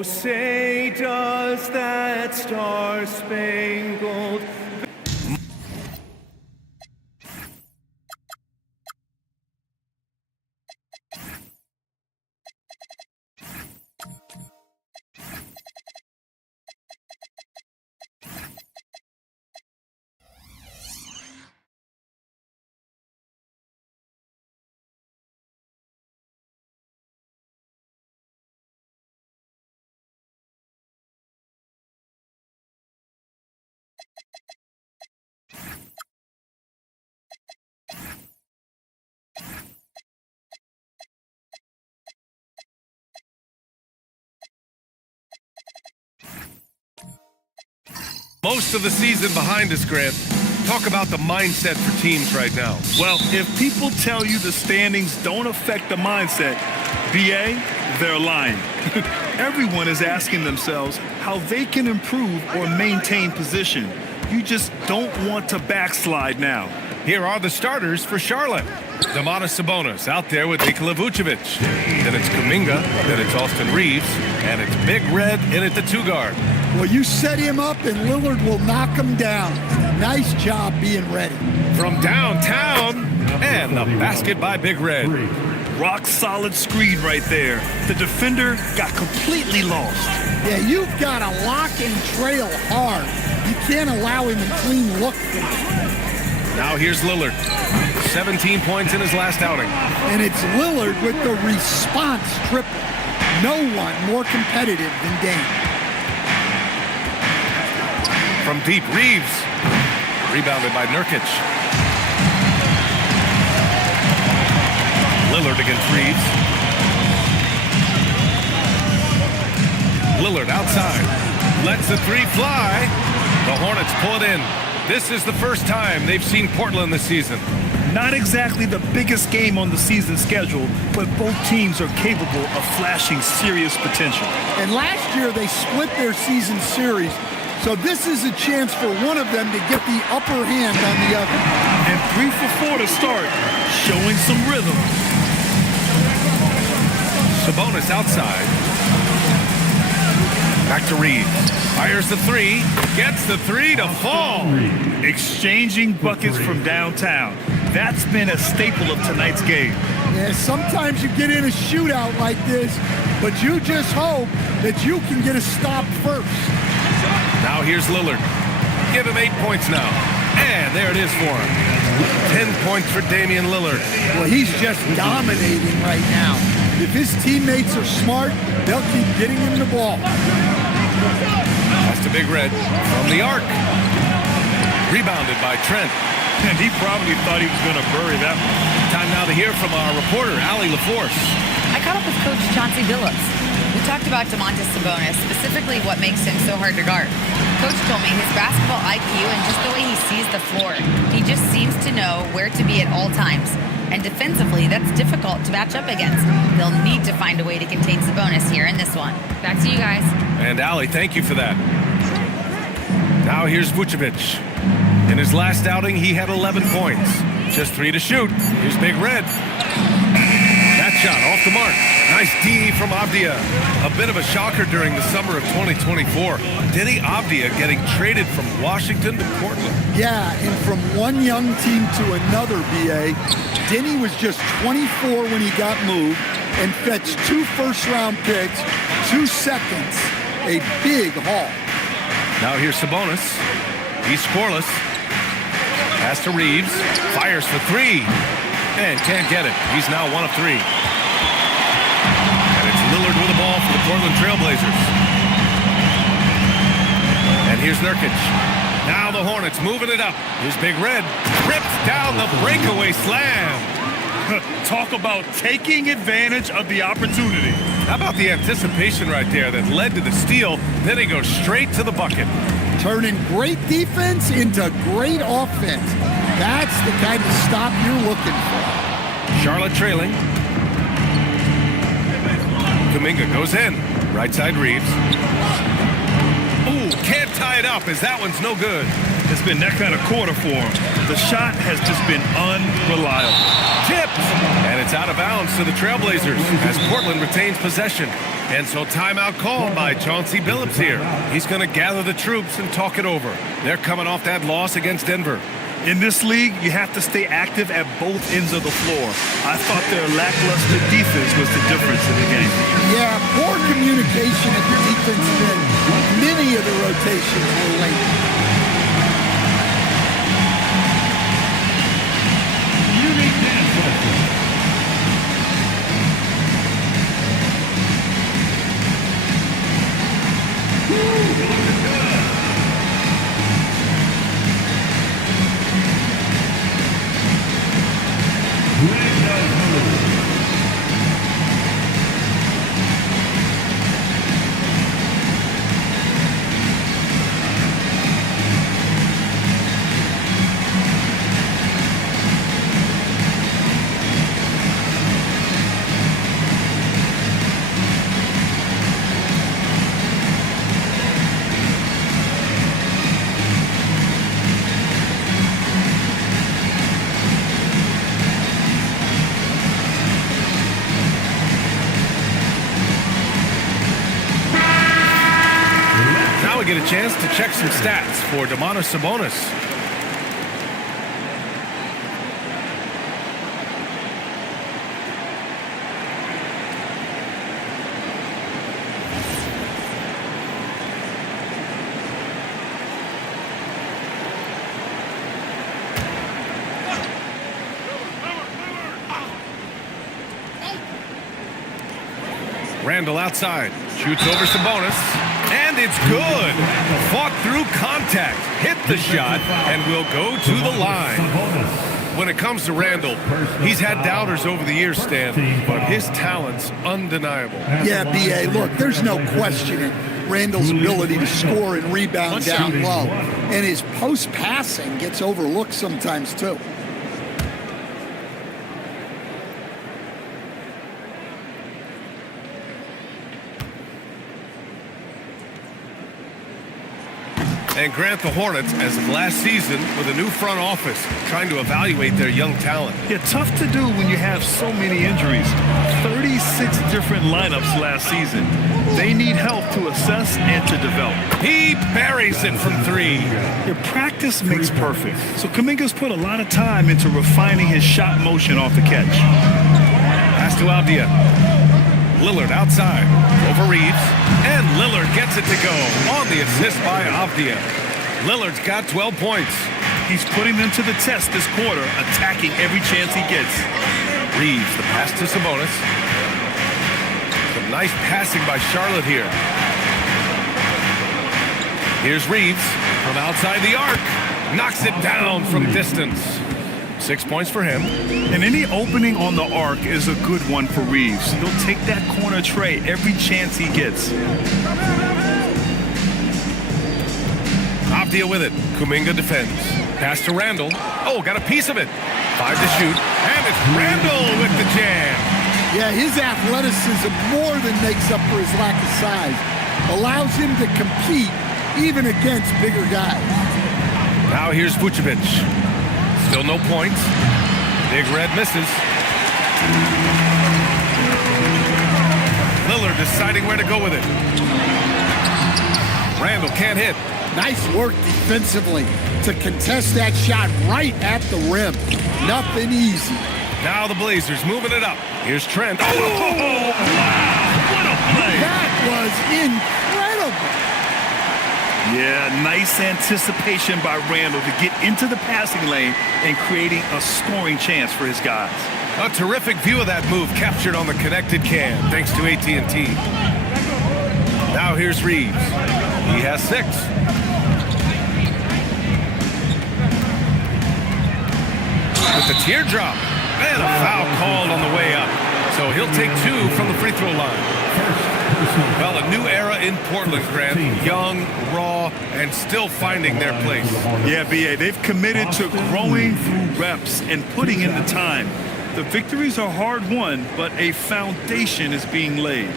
Oh, say does that star-spangled Most of the season behind us, Grant. Talk about the mindset for teams right now. Well, if people tell you the standings don't affect the mindset, BA, they're lying. Everyone is asking themselves how they can improve or maintain position. You just don't want to backslide now. Here are the starters for Charlotte. Domantas Sabonis out there with Nikola Vucevic. Then it's Kuminga, then it's Austin Reeves, and it's Big Red in at the 2-guard. Well, you set him up and Lillard will knock him down. Nice job being ready. From downtown, and the basket by Big Red. Rock solid screen right there. The defender got completely lost. Yeah, you've got to lock and trail hard. You can't allow him a clean look. Now here's Lillard. 17 points in his last outing. And it's Lillard with the response triple. No one more competitive than Dame. From deep, Reeves. Rebounded by Nurkic. Lillard against Reeves. Lillard outside. Lets the 3 fly. The Hornets pull it in. This is the first time they've seen Portland this season. Not exactly the biggest game on the season schedule, but both teams are capable of flashing serious potential. And last year they split their season series, so this is a chance for one of them to get the upper hand on the other. And 3 for 4 to start, showing some rhythm. Sabonis outside. Back to Reeves. Fires the 3. Gets the 3 to fall. Exchanging buckets from downtown. That's been a staple of tonight's game. Yeah, sometimes you get in a shootout like this, but you just hope that you can get a stop first. Now here's Lillard. Give him 8 points now. And there it is for him. 10 points for Damian Lillard. Well, he's just dominating right now. If his teammates are smart, they'll keep getting him the ball. That's to Big Red from the arc. Rebounded by Trent. And he probably thought he was going to bury that one. Time now to hear from our reporter, Allie LaForce. I caught up with Coach Chauncey Billups. We talked about Domantas Sabonis, specifically what makes him so hard to guard. Coach told me his basketball IQ and just the way he sees the floor. He just seems to know where to be at all times. And defensively, that's difficult to match up against. They'll need to find a way to contain Sabonis here in this one. Back to you guys. And Allie, thank you for that. Now here's Vucevic. In his last outing, he had 11 points. Just 3 to shoot. Here's Big Red. That shot off the mark. Nice D from Avdia. A bit of a shocker during the summer of 2024. Denny Avdia getting traded from Washington to Portland. Yeah, and from one young team to another, BA, Denny was just 24 when he got moved and fetched 2 first-round picks, 2 seconds, a big haul. Now here's Sabonis. He's scoreless. Pass to Reeves. Fires for 3. And can't get it. He's now 1 of 3. And it's Lillard with the ball for the Portland Trailblazers. And here's Nurkic. Now the Hornets moving it up. Here's Big Red. Rips down the breakaway slam. Talk about taking advantage of the opportunity. How about the anticipation right there that led to the steal? Then he goes straight to the bucket. Turning great defense into great offense. That's the kind of stop you're looking for. Charlotte trailing. Kuminga goes in. Right side Reeves. Ooh, can't tie it up as that one's no good. It's been that kind of quarter for him. The shot has just been unreliable. Tipped, and it's out of bounds to the Trailblazers as Portland retains possession. And so timeout called by Chauncey Billups here. He's going to gather the troops and talk it over. They're coming off that loss against Denver. In this league, you have to stay active at both ends of the floor. I thought their lackluster defense was the difference in the game. Yeah, poor communication at the defensive end. Many of the rotations were late. Get a chance to check some stats for Sabonis. Randall outside, shoots over Sabonis. And it's good. Fought through contact, hit the shot, and will go to the line. When it comes to Randall, he's had doubters over the years, Stan, but his talent's undeniable. Yeah, B.A., look, there's no questioning Randall's ability to score and rebound down low. And his post-passing gets overlooked sometimes, too. And Grant, the Hornets, as of last season, with a new front office, trying to evaluate their young talent. Yeah, tough to do when you have so many injuries. 36 different lineups last season. They need help to assess and to develop. He buries it from three. Your practice makes perfect. So Kuminga's put a lot of time into refining his shot motion off the catch. Pass to Avdia. Lillard outside, over Reeves, and Lillard gets it to go on the assist by Avdia. Lillard's got 12 points. He's putting them to the test this quarter, attacking every chance he gets. Reeves, the pass to Sabonis. Some nice passing by Charlotte here. Here's Reeves from outside the arc. Knocks it down from distance. 6 points for him. And any opening on the arc is a good one for Reeves. He'll take that corner tray every chance he gets. Avdia with it. Kuminga defends. Pass to Randall. Oh, got a piece of it. 5 to shoot. And it's Randall with the jam. Yeah, his athleticism more than makes up for his lack of size. Allows him to compete even against bigger guys. Now here's Vucevic. Still no points. Big Red misses. Lillard deciding where to go with it. Randall can't hit. Nice work defensively to contest that shot right at the rim. Nothing easy. Now the Blazers moving it up. Here's Trent. Oh, wow. What a play. That was incredible. Yeah, nice anticipation by Randall to get into the passing lane and creating a scoring chance for his guys. A terrific view of that move captured on the connected cam, thanks to AT&T. Now here's Reeves. He has 6. With the teardrop. And a foul called on the way up. So he'll take 2 from the free throw line. Well, a new era in Portland, Grant. Young, raw, and still finding their place. Yeah, B.A., they've committed to growing through reps and putting in the time. The victories are hard won, but a foundation is being laid.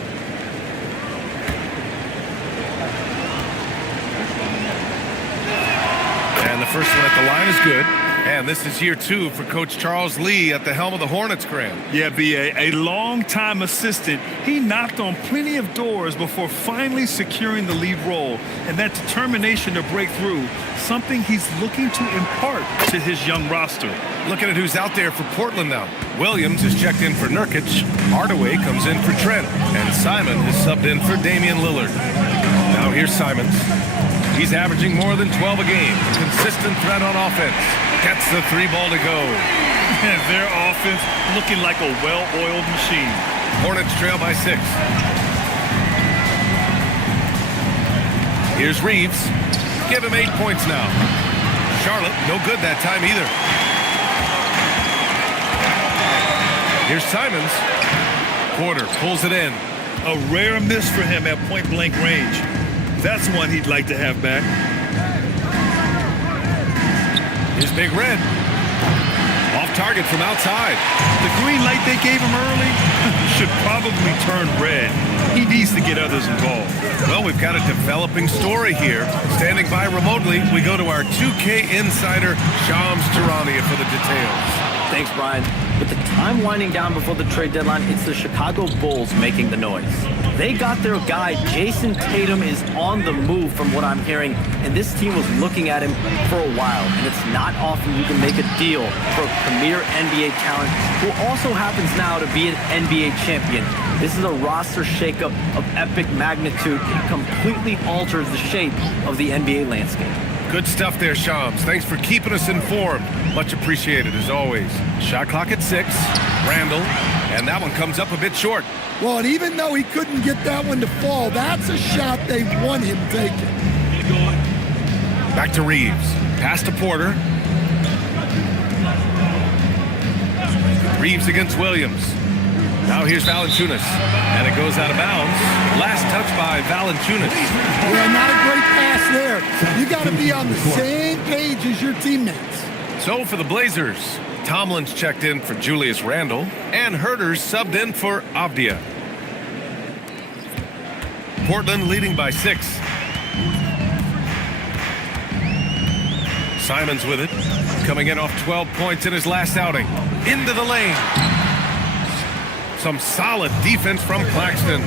And the first one at the line is good. And this is year 2 for Coach Charles Lee at the helm of the Hornets, Graham. Yeah, B.A., a long-time assistant. He knocked on plenty of doors before finally securing the lead role. And that determination to break through, something he's looking to impart to his young roster. Looking at who's out there for Portland now. Williams is checked in for Nurkic. Hardaway comes in for Trent. And Simon is subbed in for Damian Lillard. Now here's Simons. He's averaging more than 12 a game. Consistent threat on offense. Gets the 3-ball to go. And their offense looking like a well-oiled machine. Hornets trail by 6. Here's Reeves. Give him 8 points now. Charlotte, no good that time either. Here's Simons. Porter pulls it in. A rare miss for him at point-blank range. That's one he'd like to have back. Here's Big Red. Off target from outside. The green light they gave him early should probably turn red. He needs to get others involved. Well, we've got a developing story here. Standing by remotely, we go to our 2K insider, Shams Charania, for the details. Thanks, Brian. With the time winding down before the trade deadline, it's the Chicago Bulls making the noise. They got their guy. Jason Tatum is on the move from what I'm hearing, and this team was looking at him for a while, and it's not often you can make a deal for a premier NBA talent who also happens now to be an NBA champion. This is a roster shakeup of epic magnitude. It completely alters the shape of the NBA landscape. Good stuff there, Shams. Thanks for keeping us informed. Much appreciated, as always. Shot clock at 6. Randall. And that one comes up a bit short. Well, and even though he couldn't get that one to fall, that's a shot they want him taking. Back to Reeves. Pass to Porter. Reeves against Williams. Now here's Valanciunas. And it goes out of bounds. Last touch by Valanciunas. Yeah, not a great pass there. You got to be on the same page as your teammates. So for the Blazers, Tomlin's checked in for Julius Randle, and Herter's subbed in for Avdia. Portland leading by 6. Simons with it, coming in off 12 points in his last outing. Into the lane. Some solid defense from Claxton.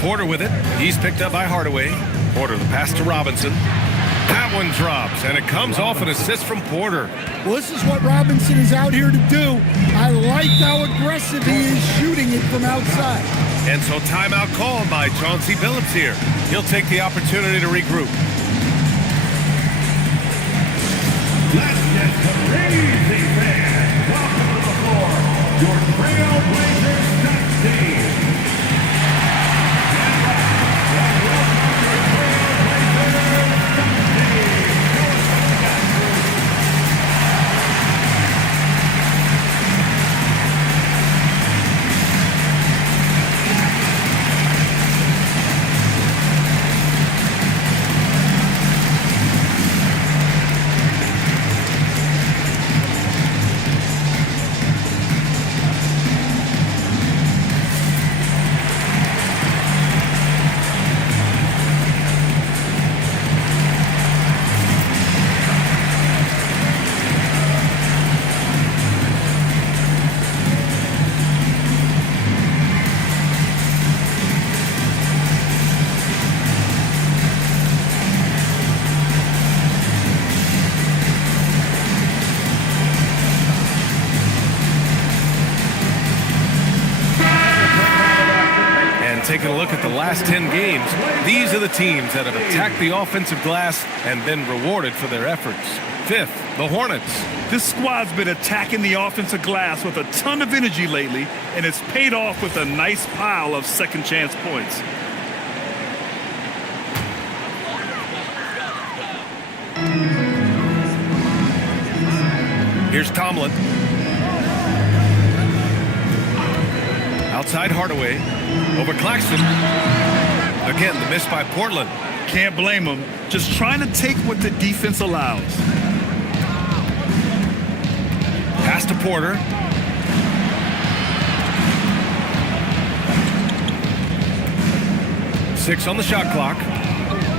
Porter with it. He's picked up by Hardaway. Porter the pass to Robinson. That one drops, and it comes off an assist from Porter. Well, this is what Robinson is out here to do. I like how aggressive he is shooting it from outside. And so timeout called by Chauncey Billups here. He'll take the opportunity to regroup. Let's get crazy, fans. Welcome to the floor, your Trailblazers next team. Taking a look at the last 10 games, these are the teams that have attacked the offensive glass and been rewarded for their efforts. 5th, the Hornets. This squad's been attacking the offensive glass with a ton of energy lately, and it's paid off with a nice pile of second chance points. Here's Tomlin. Outside Hardaway. Over Claxton. Again, the miss by Portland. Can't blame him. Just trying to take what the defense allows. Pass to Porter. Six on the shot clock.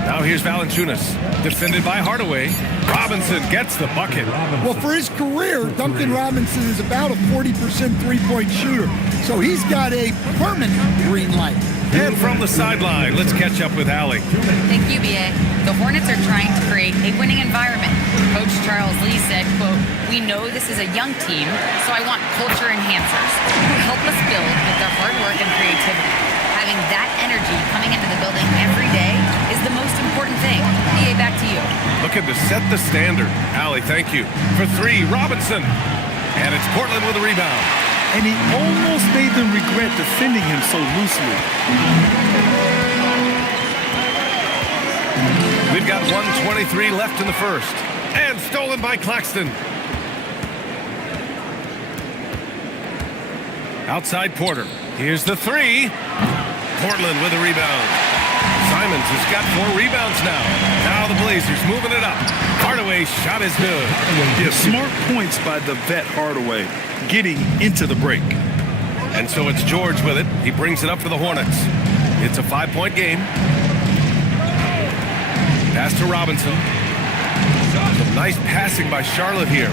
Now here's Valanciunas, defended by Hardaway. Robinson gets the bucket. Well, for his career, Duncan Robinson is about a 40% three-point shooter, so he's got a permanent green light. And from the sideline, let's catch up with Allie. Thank you, BA. The Hornets are trying to create a winning environment. Coach Charles Lee said, quote, "We know this is a young team, so I want culture enhancers who help us build with their hard work and creativity. Having that energy coming into the building every day is the most important thing." BA, back to you. Looking to set the standard. Allie, thank you. For three, Robinson. And it's Portland with a rebound. And he almost made them regret defending him so loosely. We've got 1:23 left in the first. And stolen by Claxton. Outside Porter. Here's the three. Portland with a rebound. Simons has got 4 rebounds now. Now the Blazers moving it up. Hardaway's shot is good. Yeah, smart points by the vet Hardaway, getting into the break. And so it's George with it. He brings it up for the Hornets. It's a 5-point game. Pass to Robinson. Some nice passing by Charlotte here.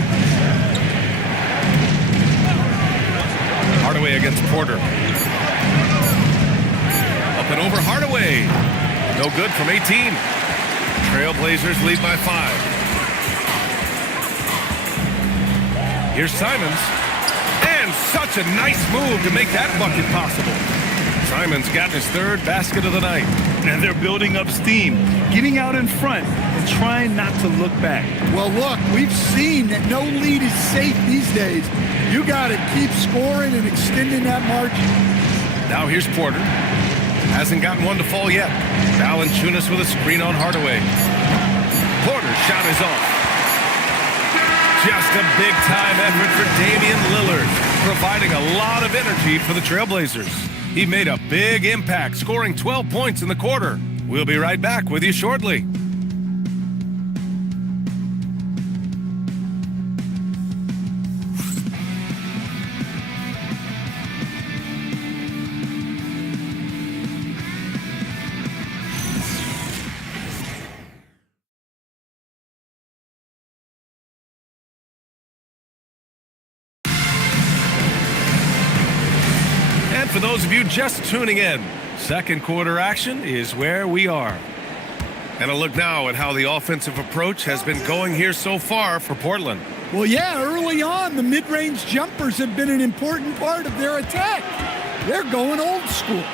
Hardaway against Porter. Up and over Hardaway. No good from 18. Trailblazers lead by 5. Here's Simons. And such a nice move to make that bucket possible. Simons got his 3rd basket of the night. And they're building up steam, getting out in front and trying not to look back. Well, look, we've seen that no lead is safe these days. You got to keep scoring and extending that margin. Now here's Porter. Hasn't gotten one to fall yet. Valanciunas with a screen on Hardaway. Porter's shot is off. Just a big-time effort for Damian Lillard, providing a lot of energy for the Trailblazers. He made a big impact, scoring 12 points in the quarter. We'll be right back with you shortly. For those of you just tuning in, second quarter action is where we are. And a look now at how the offensive approach has been going here so far for Portland. Well, yeah, early on, the mid-range jumpers have been an important part of their attack. They're going old school.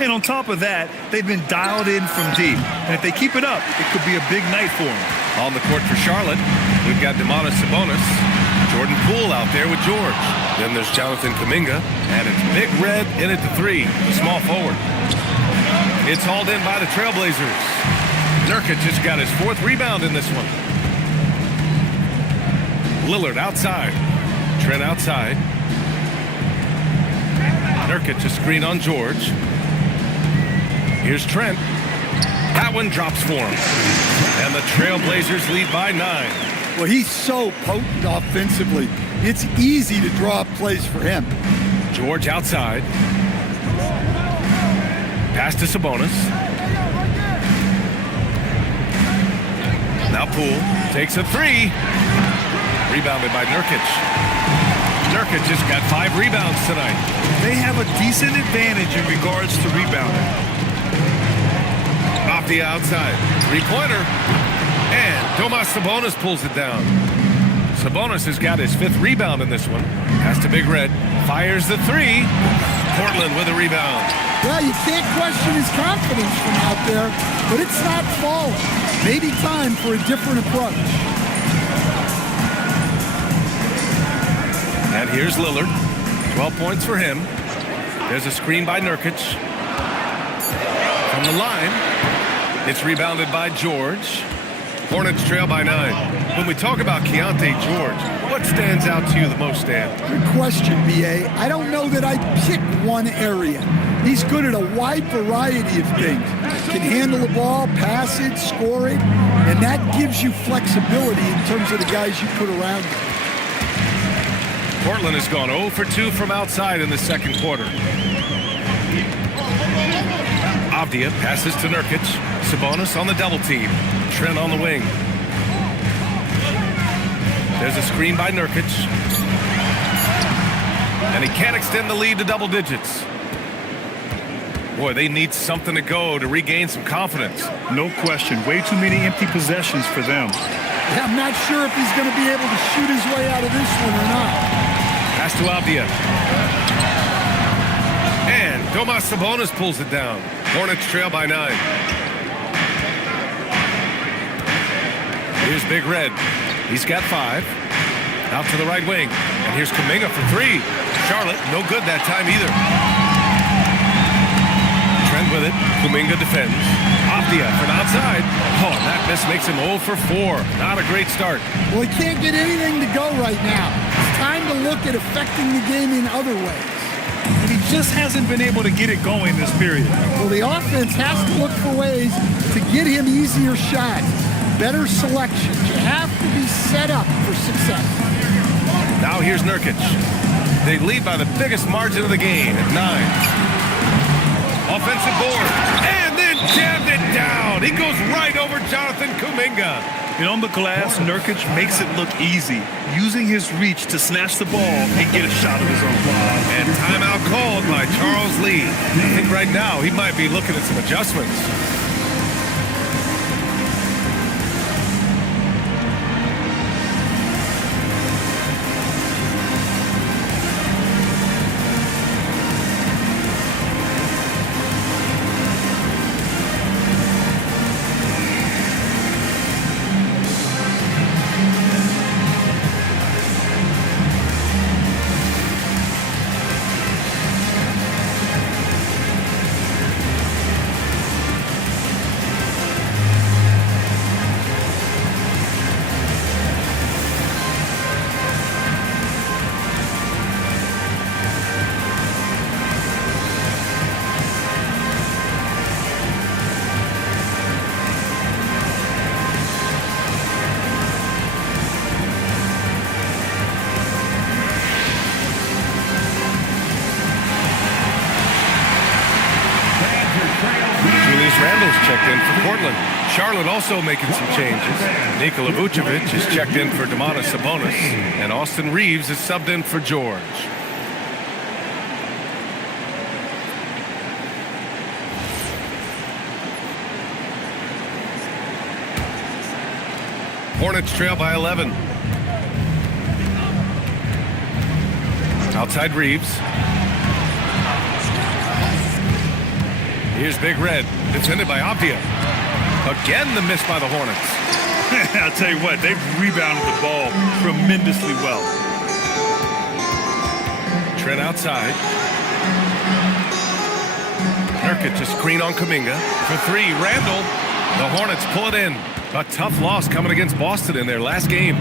And on top of that, they've been dialed in from deep. And if they keep it up, it could be a big night for them. On the court for Charlotte, we've got Sabonis. Jordan Poole out there with George. Then there's Jonathan Kuminga, and it's Big Red in at the 3, the small forward. It's hauled in by the Trailblazers. Nurkic just got his 4th rebound in this one. Lillard outside. Trent outside. Nurkic a screen on George. Here's Trent. That one drops for him. And the Trailblazers lead by 9. Well, he's so potent offensively. It's easy to draw up plays for him. George outside. Pass to Sabonis. Now Poole takes a 3. Rebounded by Nurkic. Nurkic just got 5 rebounds tonight. They have a decent advantage in regards to rebounding. Off the outside. 3-pointer. And Sabonis pulls it down. Sabonis has got his 5th rebound in this one. Pass to Big Red. Fires the 3. Portland with a rebound. Well, you can't question his confidence from out there, but it's not falling. Maybe time for a different approach. And here's Lillard. 12 points for him. There's a screen by Nurkic. From the line, it's rebounded by George. Hornets trail by 9. When we talk about Keontae George, what stands out to you the most, Dan? Good question, B.A. I don't know that I'd pick one area. He's good at a wide variety of things. Can handle the ball, pass it, score it, and that gives you flexibility in terms of the guys you put around him. Portland has gone 0 for 2 from outside in the second quarter. Avdia passes to Nurkic. Sabonis on the double team. Trent on the wing. There's a screen by Nurkic. And he can't extend the lead to double digits. Boy, they need something to go to regain some confidence. No question. Way too many empty possessions for them. Yeah, I'm not sure if he's going to be able to shoot his way out of this one or not. Pass to Avdia. And Domas Sabonis pulls it down. Hornets trail by 9. Here's Big Red. He's got 5. Out to the right wing. And here's Kuminga for 3. Charlotte, no good that time either. Trent with it. Kuminga defends. Avdia from outside. Oh, and that miss makes him 0 for 4. Not a great start. Well, he can't get anything to go right now. It's time to look at affecting the game in other ways. And he just hasn't been able to get it going this period. Well, the offense has to look for ways to get him easier shots, better selections. You have to be set up for success. Now here's Nurkic. They lead by the biggest margin of the game at 9. Offensive board, and then jammed it down. He goes right over Jonathan Kuminga. And on the glass, Nurkic makes it look easy, using his reach to snatch the ball and get a shot of his own. And timeout called by Charles Lee. I think right now he might be looking at some adjustments. Randall's checked in for Portland. Charlotte also making some changes. Nikola Vucevic is checked in for Domantas Sabonis. And Austin Reeves is subbed in for George. Hornets trail by 11. Outside Reeves. Here's Big Red, defended by Avdia. Again, the miss by the Hornets. I'll tell you what, they've rebounded the ball tremendously well. Trent outside. Nurkic, a screen on Kuminga. For 3, Randall. The Hornets pull it in. A tough loss coming against Boston in their last game.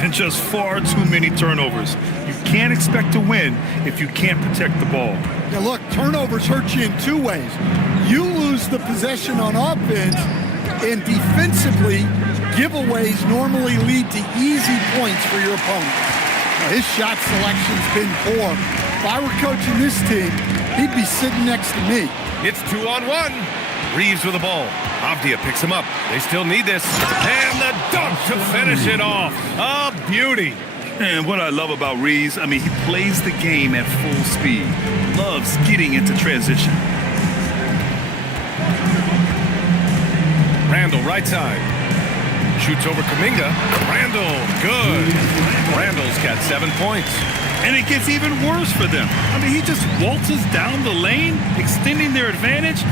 And just far too many turnovers. You can't expect to win if you can't protect the ball. Now look, turnovers hurt you in 2 ways. You lose the possession on offense, and defensively, giveaways normally lead to easy points for your opponent. Now, his shot selection's been poor. If I were coaching this team, he'd be sitting next to me. It's 2-on-1. Reeves with the ball. Avdia picks him up. They still need this. And the dunk to finish it off. A beauty. And what I love about Reeves, I mean, he plays the game at full speed. Loves getting into transition. Randall, right side. Shoots over Kuminga. Randall, good. Randall's got 7 points. And it gets even worse for them. I mean, he just waltzes down the lane, extending their advantage.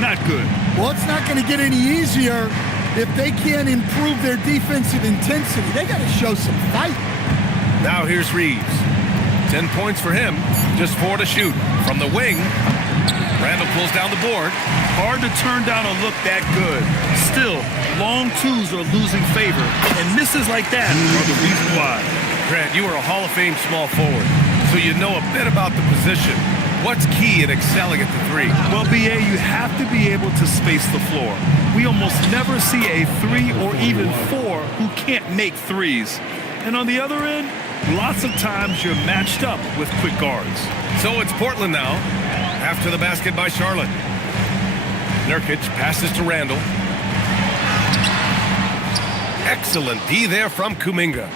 Not good. Well, it's not going to get any easier if they can't improve their defensive intensity. They got to show some fight. Now here's Reeves. 10 points for him, just 4 to shoot. From the wing, Randall pulls down the board. Hard to turn down a look that good. Still, long twos are losing favor, and misses like that are the reason why. Grant, you are a Hall of Fame small forward, so you know a bit about the position. What's key in excelling at the 3? Well, BA, you have to be able to space the floor. We almost never see a 3 or even 4 who can't make threes. And on the other end, lots of times you're matched up with quick guards. So it's Portland now, after the basket by Charlotte. Nurkic passes to Randall. Excellent D there from Kuminga.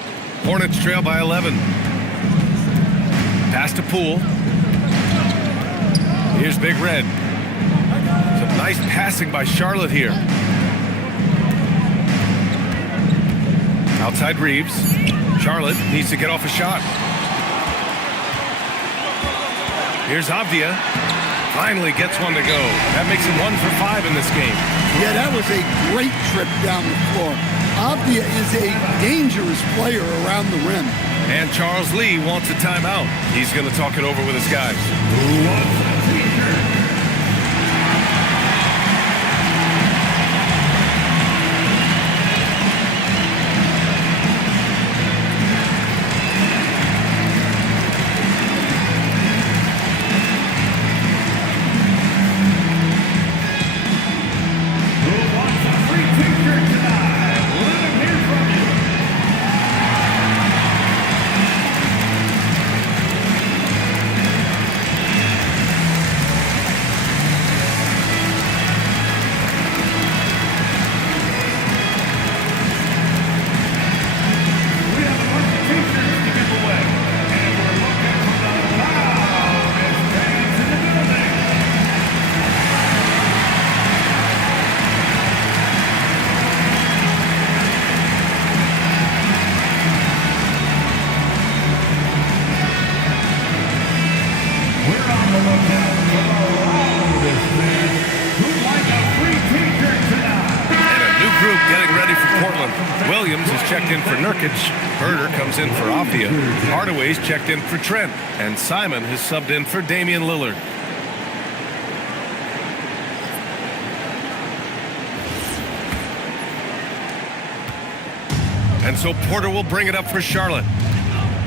Hornets trail by 11. Pass to Poole. Here's Big Red. Some nice passing by Charlotte here. Outside Reeves. Charlotte needs to get off a shot. Here's Avdia. Finally gets one to go. That makes him 1 for 5 in this game. Yeah, that was a great trip down the floor. Avdia is a dangerous player around the rim. And Charles Lee wants a timeout. He's going to talk it over with his guys. Who wants a t-shirt? Checked in for Nurkic. Herder comes in for Avdia. Hardaway's checked in for Trent. And Simon has subbed in for Damian Lillard. And so Porter will bring it up for Charlotte.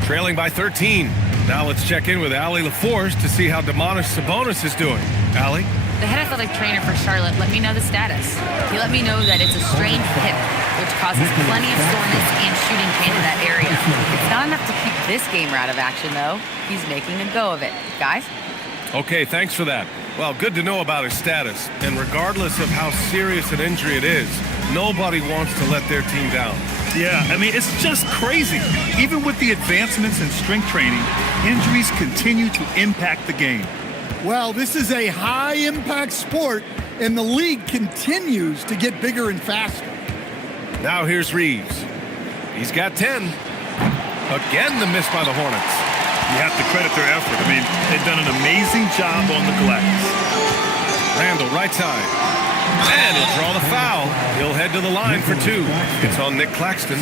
Trailing by 13. Now let's check in with Allie LaForce to see how Domantas Sabonis is doing. Allie? The head athletic trainer for Charlotte let me know the status. He let me know that it's a strained hip, which causes plenty of soreness and shooting pain in that area. It's not enough to keep this gamer out of action, though. He's making a go of it. Guys? Okay, thanks for that. Well, good to know about his status. And regardless of how serious an injury it is, nobody wants to let their team down. Yeah, I mean, it's just crazy. Even with the advancements in strength training, injuries continue to impact the game. Well, this is a high-impact sport, and the league continues to get bigger and faster. Now here's Reeves. He's got 10. Again, the miss by the Hornets. You have to credit their effort. I mean, they've done an amazing job on the glass. Randall, right side. And he'll draw the foul. He'll head to the line for 2. It's on Nick Claxton.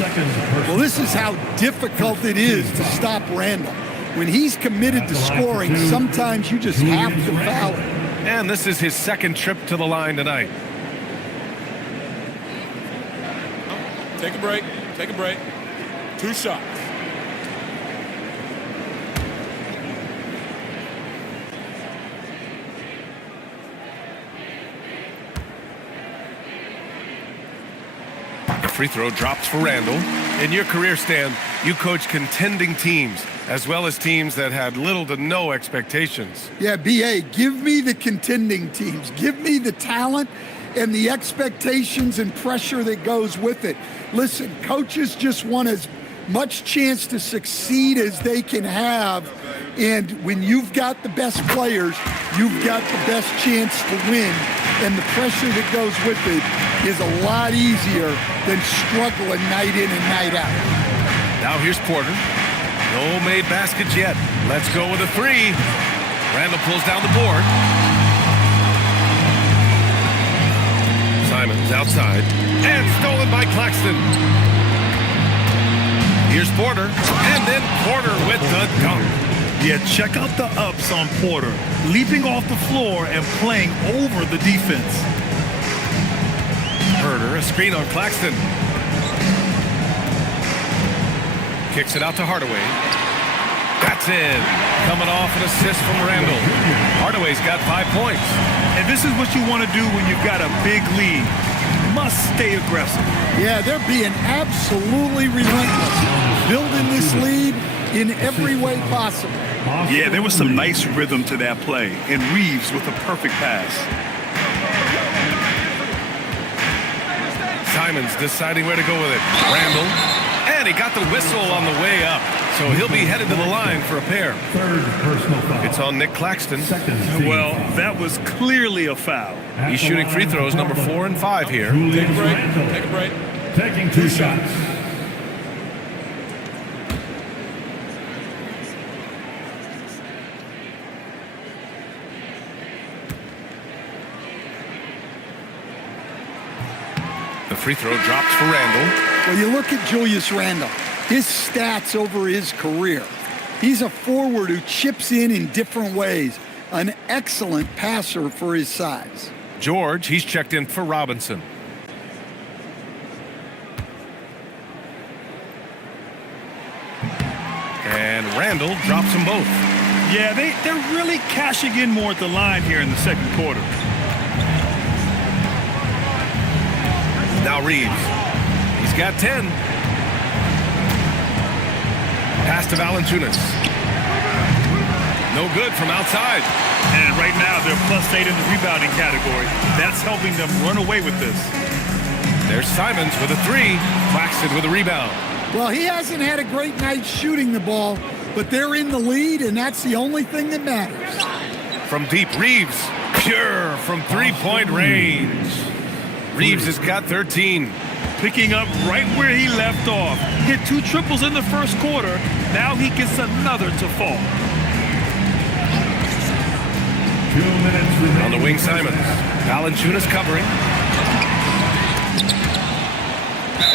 Well, this is how difficult it is to stop Randall. When he's committed to scoring, sometimes you just have to foul him. And this is his second trip to the line tonight. Take a break. Take a break. 2 shots. Free throw drops for Randall. In your career, Stan, you coach contending teams as well as teams that had little to no expectations. Yeah, B.A., give me the contending teams. Give me the talent and the expectations and pressure that goes with it. Listen, coaches just want as much chance to succeed as they can have. And when you've got the best players, you've got the best chance to win. And the pressure that goes with it is a lot easier than struggling night in and night out. Now here's Porter. No made baskets yet. Let's go with a 3. Randall pulls down the board. Simon's outside. And stolen by Claxton. Here's Porter. And then Porter with the dunk. Yeah, check out the ups on Porter. Leaping off the floor and playing over the defense. Herder, a screen on Claxton. Kicks it out to Hardaway. That's in. Coming off an assist from Randall. Hardaway's got 5 points. And this is what you want to do when you've got a big lead. Must stay aggressive. Yeah, they're being absolutely relentless. Building this lead in every way possible. Yeah, there was some nice rhythm to that play. And Reeves with a perfect pass. Simons deciding where to go with it. Randall. And he got the whistle on the way up. So he'll be headed to the line for a pair. Third personal foul. It's on Nick Claxton. Second team. Well, that was clearly a foul. He's shooting free throws number 4 and 5 here. Take a break. Take a break. Taking 2 shots. The free throw drops for Randall. Well, you look at Julius Randle, his stats over his career. He's a forward who chips in different ways. An excellent passer for his size. George, he's checked in for Robinson. And Randall drops them both. Yeah, they're really cashing in more at the line here in the second quarter. Now Reeves. He's got 10. Pass to Valanciunas. No good from outside. And right now, they're +8 in the rebounding category. That's helping them run away with this. There's Simons with a 3. Claxton with a rebound. Well, he hasn't had a great night shooting the ball, but they're in the lead, and that's the only thing that matters. From deep, Reeves. Pure from three-point range. Reeves has got 13. Picking up right where he left off. Hit 2 triples in the first quarter. Now he gets another to fall. 2 minutes remaining. On the wing, Simons. Valanciunas covering.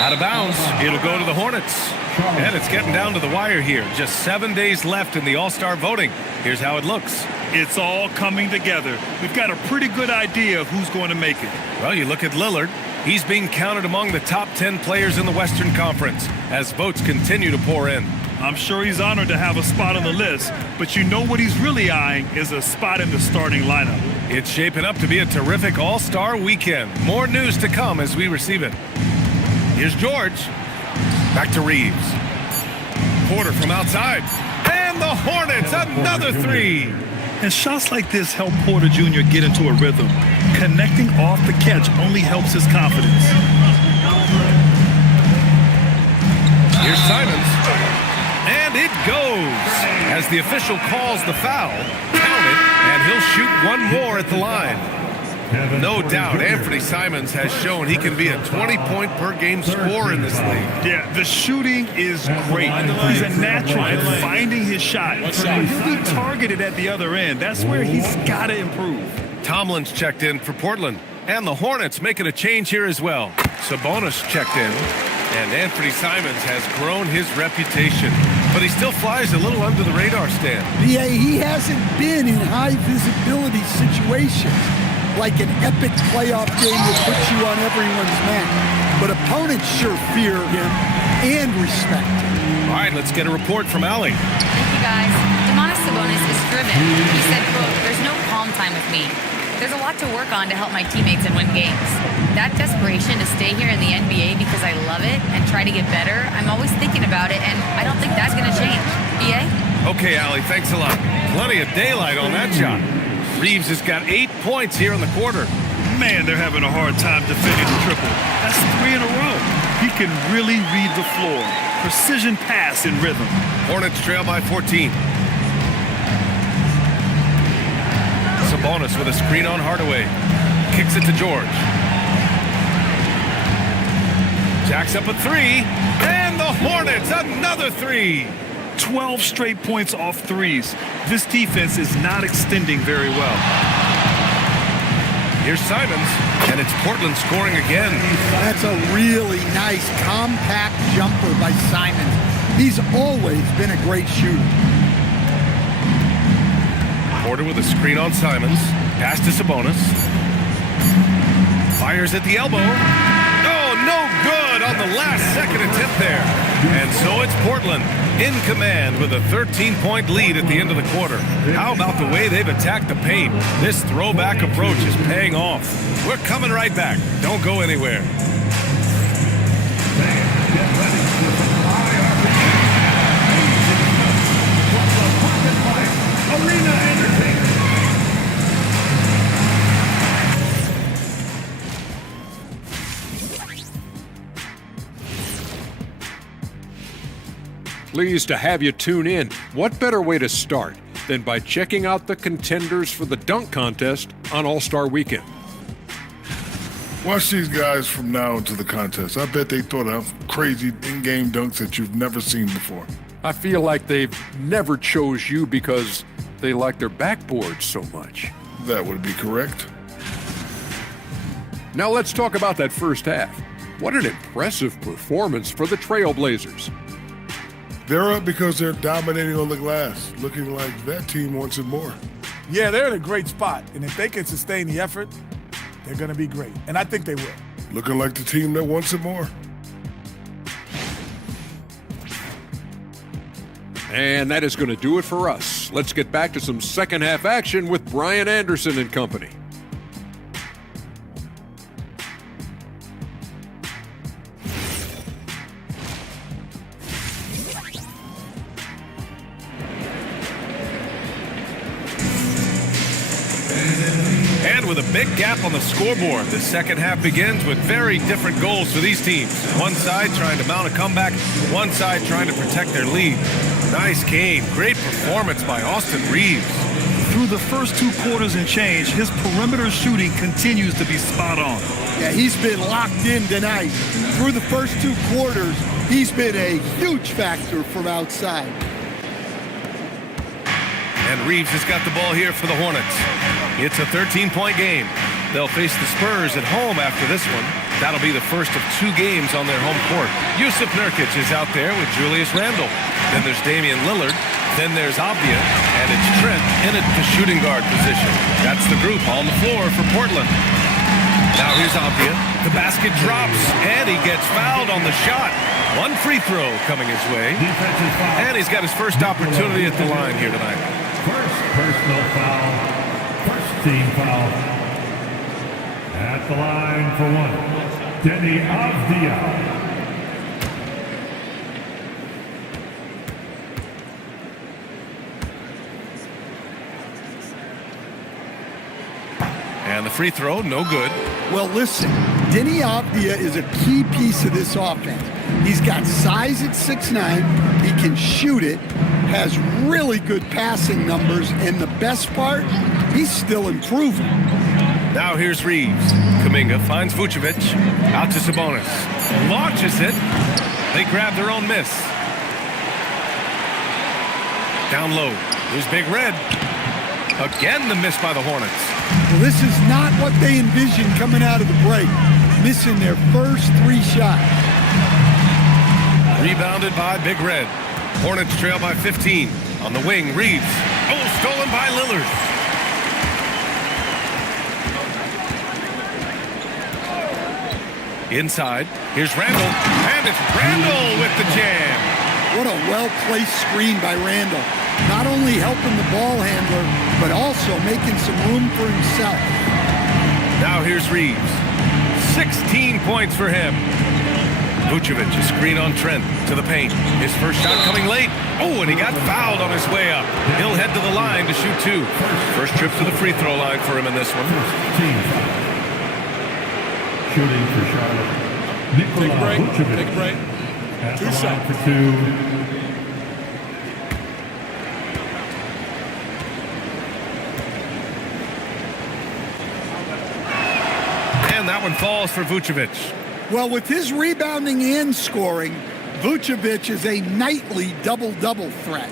Out of bounds. It'll go to the Hornets. And it's getting down to the wire here. Just 7 days left in the All-Star voting. Here's how it looks. It's all coming together. We've got a pretty good idea of who's going to make it. Well, you look at Lillard. He's being counted among the top 10 players in the Western Conference as votes continue to pour in. I'm sure he's honored to have a spot on the list, but you know what he's really eyeing is a spot in the starting lineup. It's shaping up to be a terrific All-Star weekend. More news to come as we receive it. Here's George. Back to Reeves. Porter from outside. And the Hornets, another 3. And shots like this help Porter Jr. get into a rhythm. Connecting off the catch only helps his confidence. Here's Simons. And it goes. As the official calls the foul, count it, and he'll shoot one more at the line. No doubt, Anthony Simons has shown he can be a 20-point-per-game scorer in this league. Yeah, the shooting is great. He's a natural at finding his shot. He'll be targeted at the other end. That's where he's got to improve. Tomlin's checked in for Portland. And the Hornets making a change here as well. Sabonis checked in. And Anthony Simons has grown his reputation. But he still flies a little under the radar, Stan. Yeah, he hasn't been in high-visibility situations, like an epic playoff game that puts you on everyone's map. But opponents sure fear him and respect him. All right, let's get a report from Allie. Thank you, guys. Sabonis is driven. He said, quote, "There's no calm time with me. There's a lot to work on to help my teammates and win games. That desperation to stay here in the NBA because I love it and try to get better, I'm always thinking about it, and I don't think that's going to change." BA? Okay, Allie, thanks a lot. Plenty of daylight on that shot. Reeves has got 8 points here in the quarter. Man, they're having a hard time defending the triple. That's 3 in a row. He can really read the floor. Precision pass in rhythm. Hornets trail by 14. Sabonis with a screen on Hardaway. Kicks it to George. Jacks up a 3. And the Hornets, another 3. 12 straight points off threes. This defense is not extending very well. Here's Simons, and it's Portland scoring again. That's a really nice, compact jumper by Simons. He's always been a great shooter. Porter with a screen on Simons. Pass to Sabonis. Fires at the elbow. Oh, no good on the last second attempt there. And so it's Portland in command with a 13-point lead at the end of the quarter. How about the way they've attacked the paint? This throwback approach is paying off. We're coming right back. Don't go anywhere. Pleased to have you tune in. What better way to start than by checking out the contenders for the dunk contest on All-Star Weekend? Watch these guys from now into the contest. I bet they thought of crazy in-game dunks that you've never seen before. I feel like they've never chose you because they like their backboards so much. That would be correct. Now let's talk about that first half. What an impressive performance for the Trailblazers. They're up because they're dominating on the glass, looking like that team wants it more. Yeah, they're in a great spot, and if they can sustain the effort, they're going to be great, and I think they will. Looking like the team that wants it more. And that is going to do it for us. Let's get back to some second half action with Brian Anderson and company. And with a big gap on the scoreboard, the second half begins with very different goals for these teams. One side trying to mount a comeback, one side trying to protect their lead. Nice game. Great performance by Austin Reeves. Through the first 2 quarters and change, his perimeter shooting continues to be spot on. Yeah, he's been locked in tonight. Through the first 2 quarters, he's been a huge factor from outside. And Reeves has got the ball here for the Hornets. It's a 13-point game. They'll face the Spurs at home after this one. That'll be the first of 2 games on their home court. Yusuf Nurkic is out there with Julius Randle. Then there's Damian Lillard. Then there's Avdia. And it's Trent in at the shooting guard position. That's the group on the floor for Portland. Now here's Avdia. The basket drops, and he gets fouled on the shot. 1 free throw coming his way. And he's got his first opportunity at the line here tonight. First personal foul. First team foul. At the line for 1, Denny Avdia. And the free throw, no good. Well, listen, Denny Avdia is a key piece of this offense. He's got size at 6'9", he can shoot it, has really good passing numbers, and the best part, he's still improving. Now here's Reeves. Kuminga finds Vucevic. Out to Sabonis. Launches it. They grab their own miss. Down low. Here's Big Red. Again the miss by the Hornets. Well, this is not what they envisioned coming out of the break, missing their first 3 shots. Rebounded by Big Red. Hornets trail by 15. On the wing, Reeves. Oh, stolen by Lillard. Inside, here's Randle. And it's Randle with the jam. What a well-placed screen by Randle. Not only helping the ball handler, but also making some room for himself. Now here's Reeves. 16 points for him. Vucevic, a screen on Trent to the paint. His first shot coming late. Oh, and he got fouled on his way up. He'll head to the line to shoot 2. First trip to the free throw line for him in this one. Team foul. Shooting for Charlotte. Nikola Vucevic. Take a break. At 2 the line shots. for 2. And that one falls for Vucevic. Well, with his rebounding and scoring, Vucevic is a nightly double-double threat.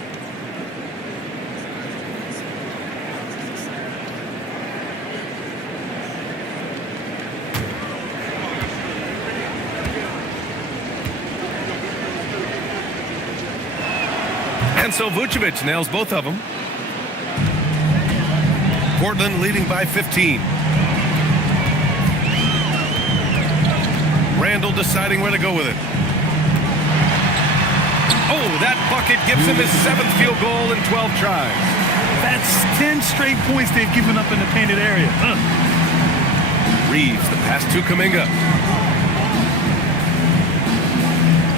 And so Vucevic nails both of them. Portland leading by 15. Randle deciding where to go with it. Oh, that bucket gives him his 7th field goal in 12 tries. That's 10 straight points they've given up in the painted area. Reeves, the pass to Kuminga.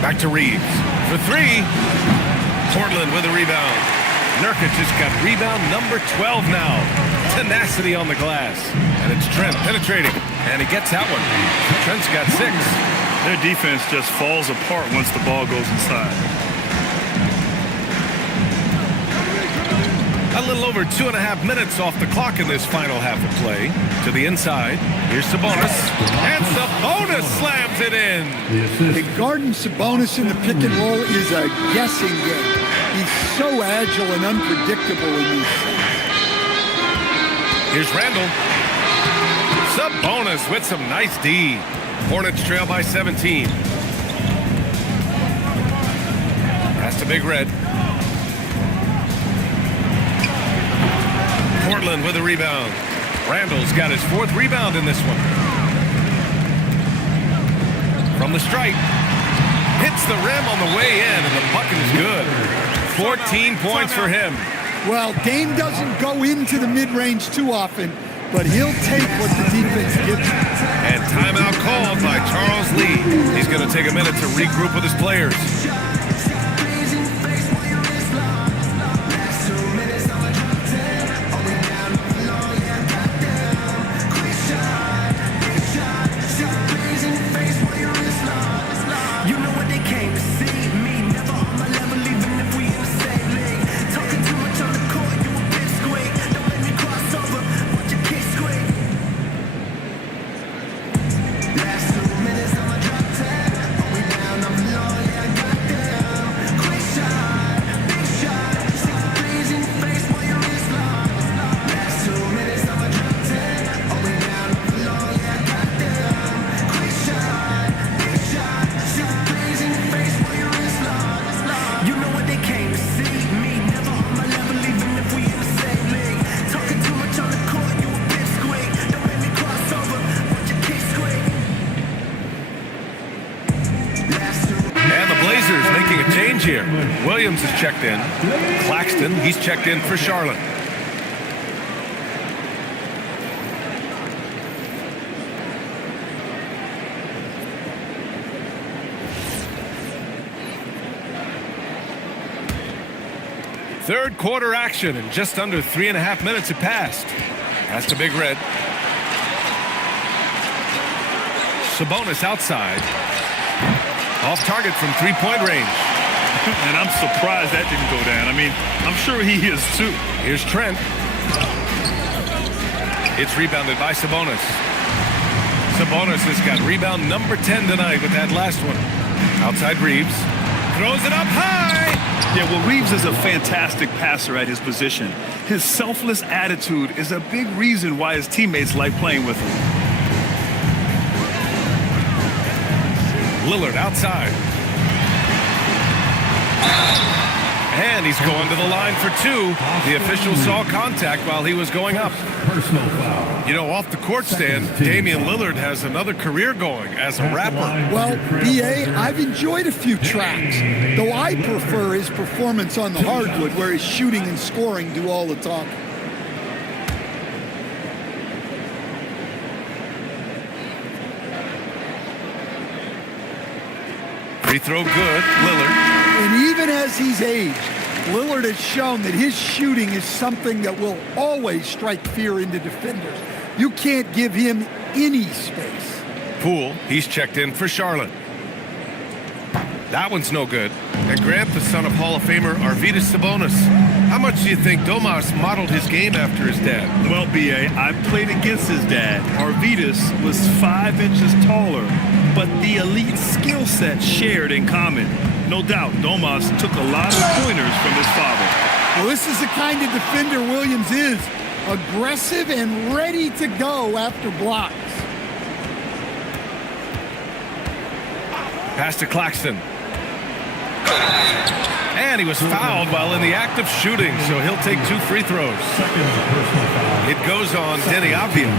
Back to Reeves for 3. Portland with a rebound. Nurkic has got rebound number 12 now. Tenacity on the glass. And it's Trent penetrating. And he gets that one. Trent's got 6. Their defense just falls apart once the ball goes inside. A little over 2.5 minutes off the clock in this final half of play. To the inside. Here's Sabonis. And Sabonis slams it in. Guarding Sabonis in the pick and roll is a guessing game. He's so agile and unpredictable in these things. Here's Randall. Sabonis with some nice D. Hornets trail by 17. Pass to Big Red. Portland with a rebound. Randall's got his 4th rebound in this one. From the stripe. Hits the rim on the way in, and the bucket is good. 14 points for him. Well, Dame doesn't go into the mid-range too often, but he'll take what the defense gives him. And timeout called by Charles Lee. He's going to take a minute to regroup with his players. Here. Williams is checked in. Claxton, he's checked in for Charlotte. Third quarter action, and just under 3.5 minutes have passed. Pass to Big Red. Sabonis outside. Off target from 3-point range. And I'm surprised that didn't go down. I mean, I'm sure he is too. Here's Trent. It's rebounded by Sabonis. Sabonis has got rebound number 10 tonight with that last one. Outside Reeves. Throws it up high. Yeah, well, Reeves is a fantastic passer at his position. His selfless attitude is a big reason why his teammates like playing with him. Lillard outside. And he's going to the line for 2. The official saw contact while he was going up. Personal foul. You know, off the court stand, Damian Lillard has another career going as a rapper. Well, B.A., I've enjoyed a few tracks, though I prefer his performance on the hardwood where his shooting and scoring do all the talking. Free throw good, Lillard. And even as he's aged, Lillard has shown that his shooting is something that will always strike fear into defenders. You can't give him any space. Poole, he's checked in for Charlotte. That one's no good. And Grant, the son of Hall of Famer Arvydas Sabonis. How much do you think Domas modeled his game after his dad? Well, B.A., I played against his dad. Arvydas was 5 inches taller, but the elite skill set shared in common. No doubt, Domas took a lot of pointers from his father. Well, this is the kind of defender Williams is. Aggressive and ready to go after blocks. Pass to Claxton. And he was fouled while in the act of shooting, so he'll take 2 free throws. It goes on Denny Avdia.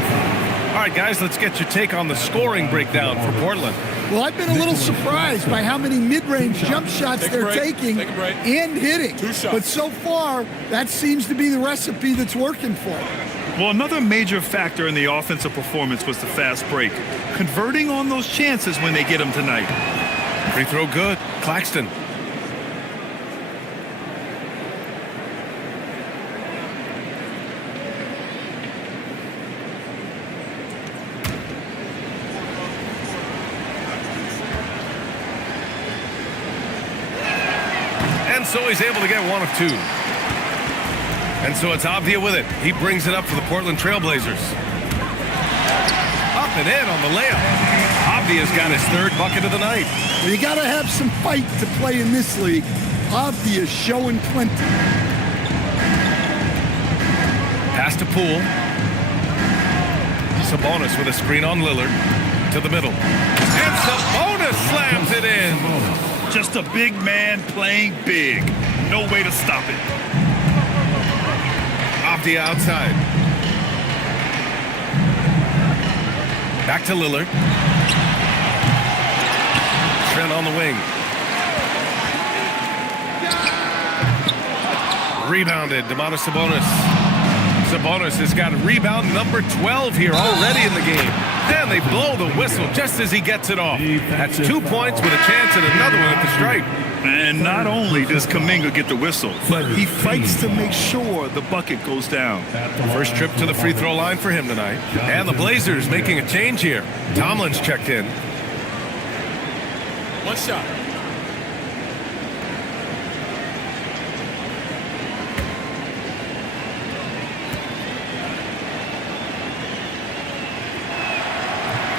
All right, guys, let's get your take on the scoring breakdown for Portland. Well, I've been a little surprised by how many mid-range jump shots they're taking and hitting. 2 shots. But so far, that seems to be the recipe that's working for them. Well, another major factor in the offensive performance was the fast break. Converting on those chances when they get them tonight. Free throw good. Claxton. And so he's able to get 1 of 2. And so it's Avdia with it. He brings it up for the Portland Trailblazers. Up and in on the layup. Avdia's got his third bucket of the night. Well, you got to have some fight to play in this league. Avdia's showing plenty. Pass to Poole. Sabonis with a screen on Lillard. To the middle. And Sabonis slams it in. Just a big man playing big. No way to stop it. Avdia outside. Back to Lillard. Trent on the wing. Rebounded. Domantas Sabonis. Sabonis has got rebound number 12 here already in the game. Then they blow the whistle just as he gets it off. That's 2 points with a chance at another one at the stripe. And not only does Kuminga get the whistle, but he fights to make sure the bucket goes down. First trip to the free throw line for him tonight. And the Blazers making a change here. Tomlin's checked in. One shot.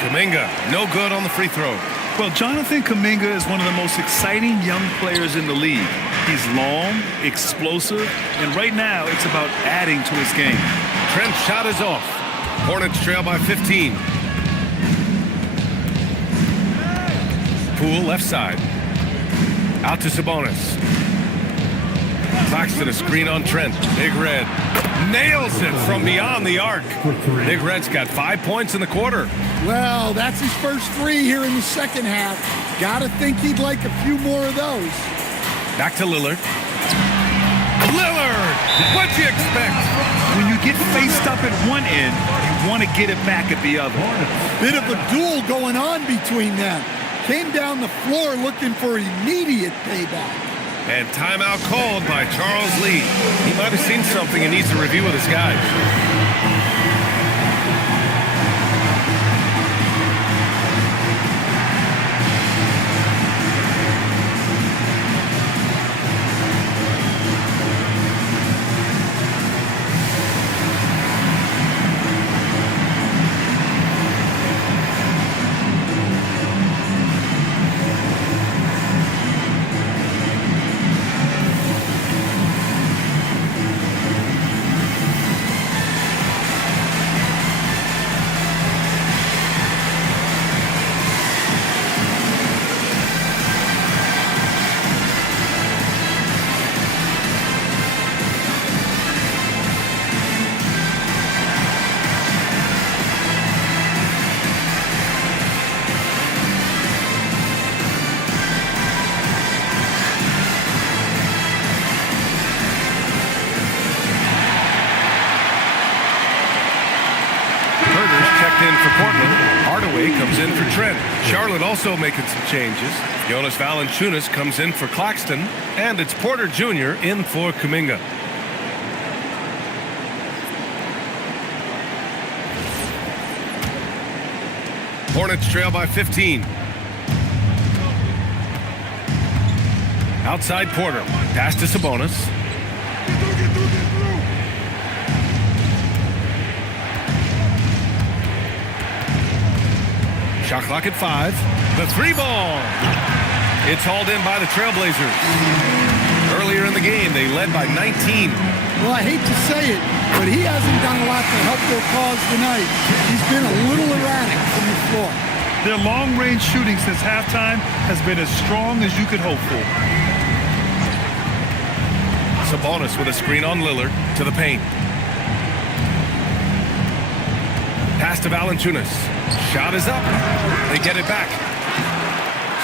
Kuminga, no good on the free throw. Well, Jonathan Kuminga is one of the most exciting young players in the league. He's long, explosive, and right now it's about adding to his game. Trent's shot is off. Hornets trail by 15. Poole left side. Out to Sabonis. Claxton a screen on Trent. Big Red nails it from beyond the arc. Big Red's got 5 points in the quarter. Well, that's his first three here in the second half. Gotta think he'd like a few more of those. Back to Lillard. Lillard! What'd you expect? When you get faced up at one end, you want to get it back at the other. Bit of a duel going on between them. Came down the floor looking for immediate payback. And timeout called by Charles Lee. He might have seen something and needs to review with his guys. In for Portland. Hardaway comes in for Trent. Charlotte also making some changes. Jonas Valanciunas comes in for Claxton. And it's Porter Jr. in for Kuminga. Hornets trail by 15. Outside Porter. Pass to Sabonis. Shot clock at 5. The three ball. It's hauled in by the Trailblazers. Earlier in the game, they led by 19. Well, I hate to say it, but he hasn't done a lot to help their cause tonight. He's been a little erratic from the floor. Their long-range shooting since halftime has been as strong as you could hope for. Sabonis with a screen on Lillard to the paint. Pass to Valanciunas. Shot is up. They get it back.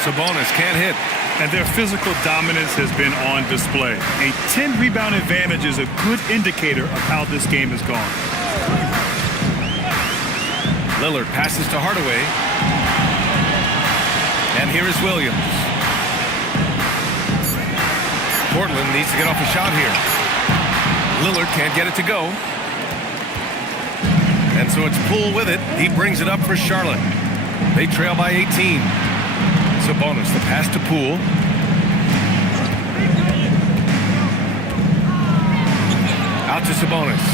Sabonis can't hit. And their physical dominance has been on display. A 10-rebound advantage is a good indicator of how this game has gone. Lillard passes to Hardaway. And here is Williams. Portland needs to get off a shot here. Lillard can't get it to go. And so it's Poole with it. He brings it up for Charlotte. They trail by 18. Sabonis, the pass to Poole. Out to Sabonis.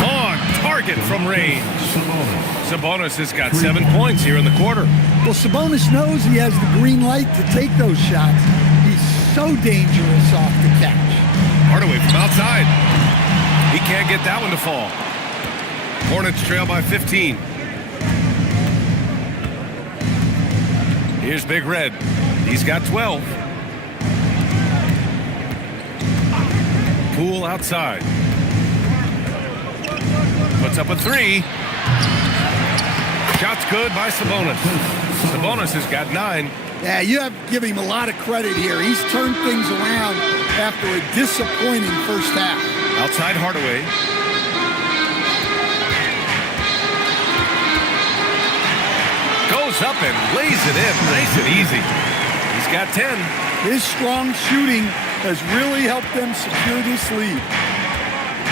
On target from range. Sabonis has got 7 points here in the quarter. Well, Sabonis knows he has the green light to take those shots. He's so dangerous off the catch. Hardaway from outside. He can't get that one to fall. Hornets trail by 15. Here's Big Red. He's got 12. Poole outside. Puts up a 3. Shot's good by Sabonis. Sabonis has got 9. Yeah, you have to give him a lot of credit here. He's turned things around after a disappointing first half. Outside Hardaway. Goes up and lays it in. Nice and easy. He's got 10. His strong shooting has really helped them secure this lead.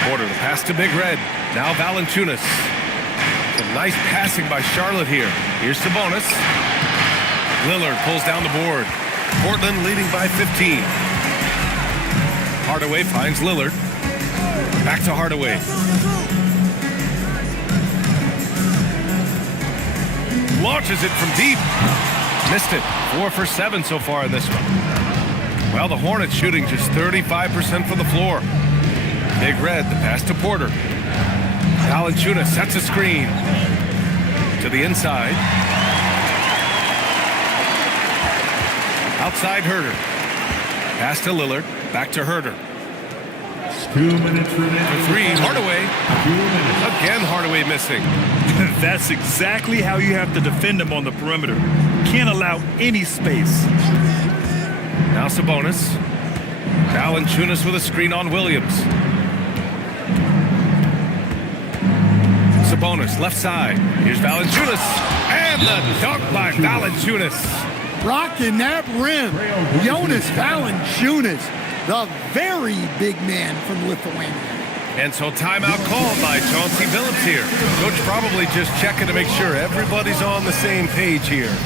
Porter, the pass to Big Red. Now Valanciunas. Some nice passing by Charlotte here. Here's Sabonis. Lillard pulls down the board. Portland leading by 15. Hardaway finds Lillard. Back to Hardaway. Launches it from deep. Missed it. 4 for 7 so far in this one. Well, the Hornets shooting just 35% from the floor. Big Red, the pass to Porter. Valanciunas sets a screen. To the inside. Outside Herter. Pass to Lillard. Back to Herter. 2 minutes remaining. For 3, Hardaway. Again, Hardaway missing. That's exactly how you have to defend him on the perimeter. Can't allow any space. Now Sabonis. Valanciunas with a screen on Williams. Sabonis, left side. Here's Valanciunas. And the dunk by Valanciunas. Rocking that rim. Jonas Valanciunas, the very big man from Lithuania. And so timeout called by Chauncey Billups here. Coach probably just checking to make sure everybody's on the same page here.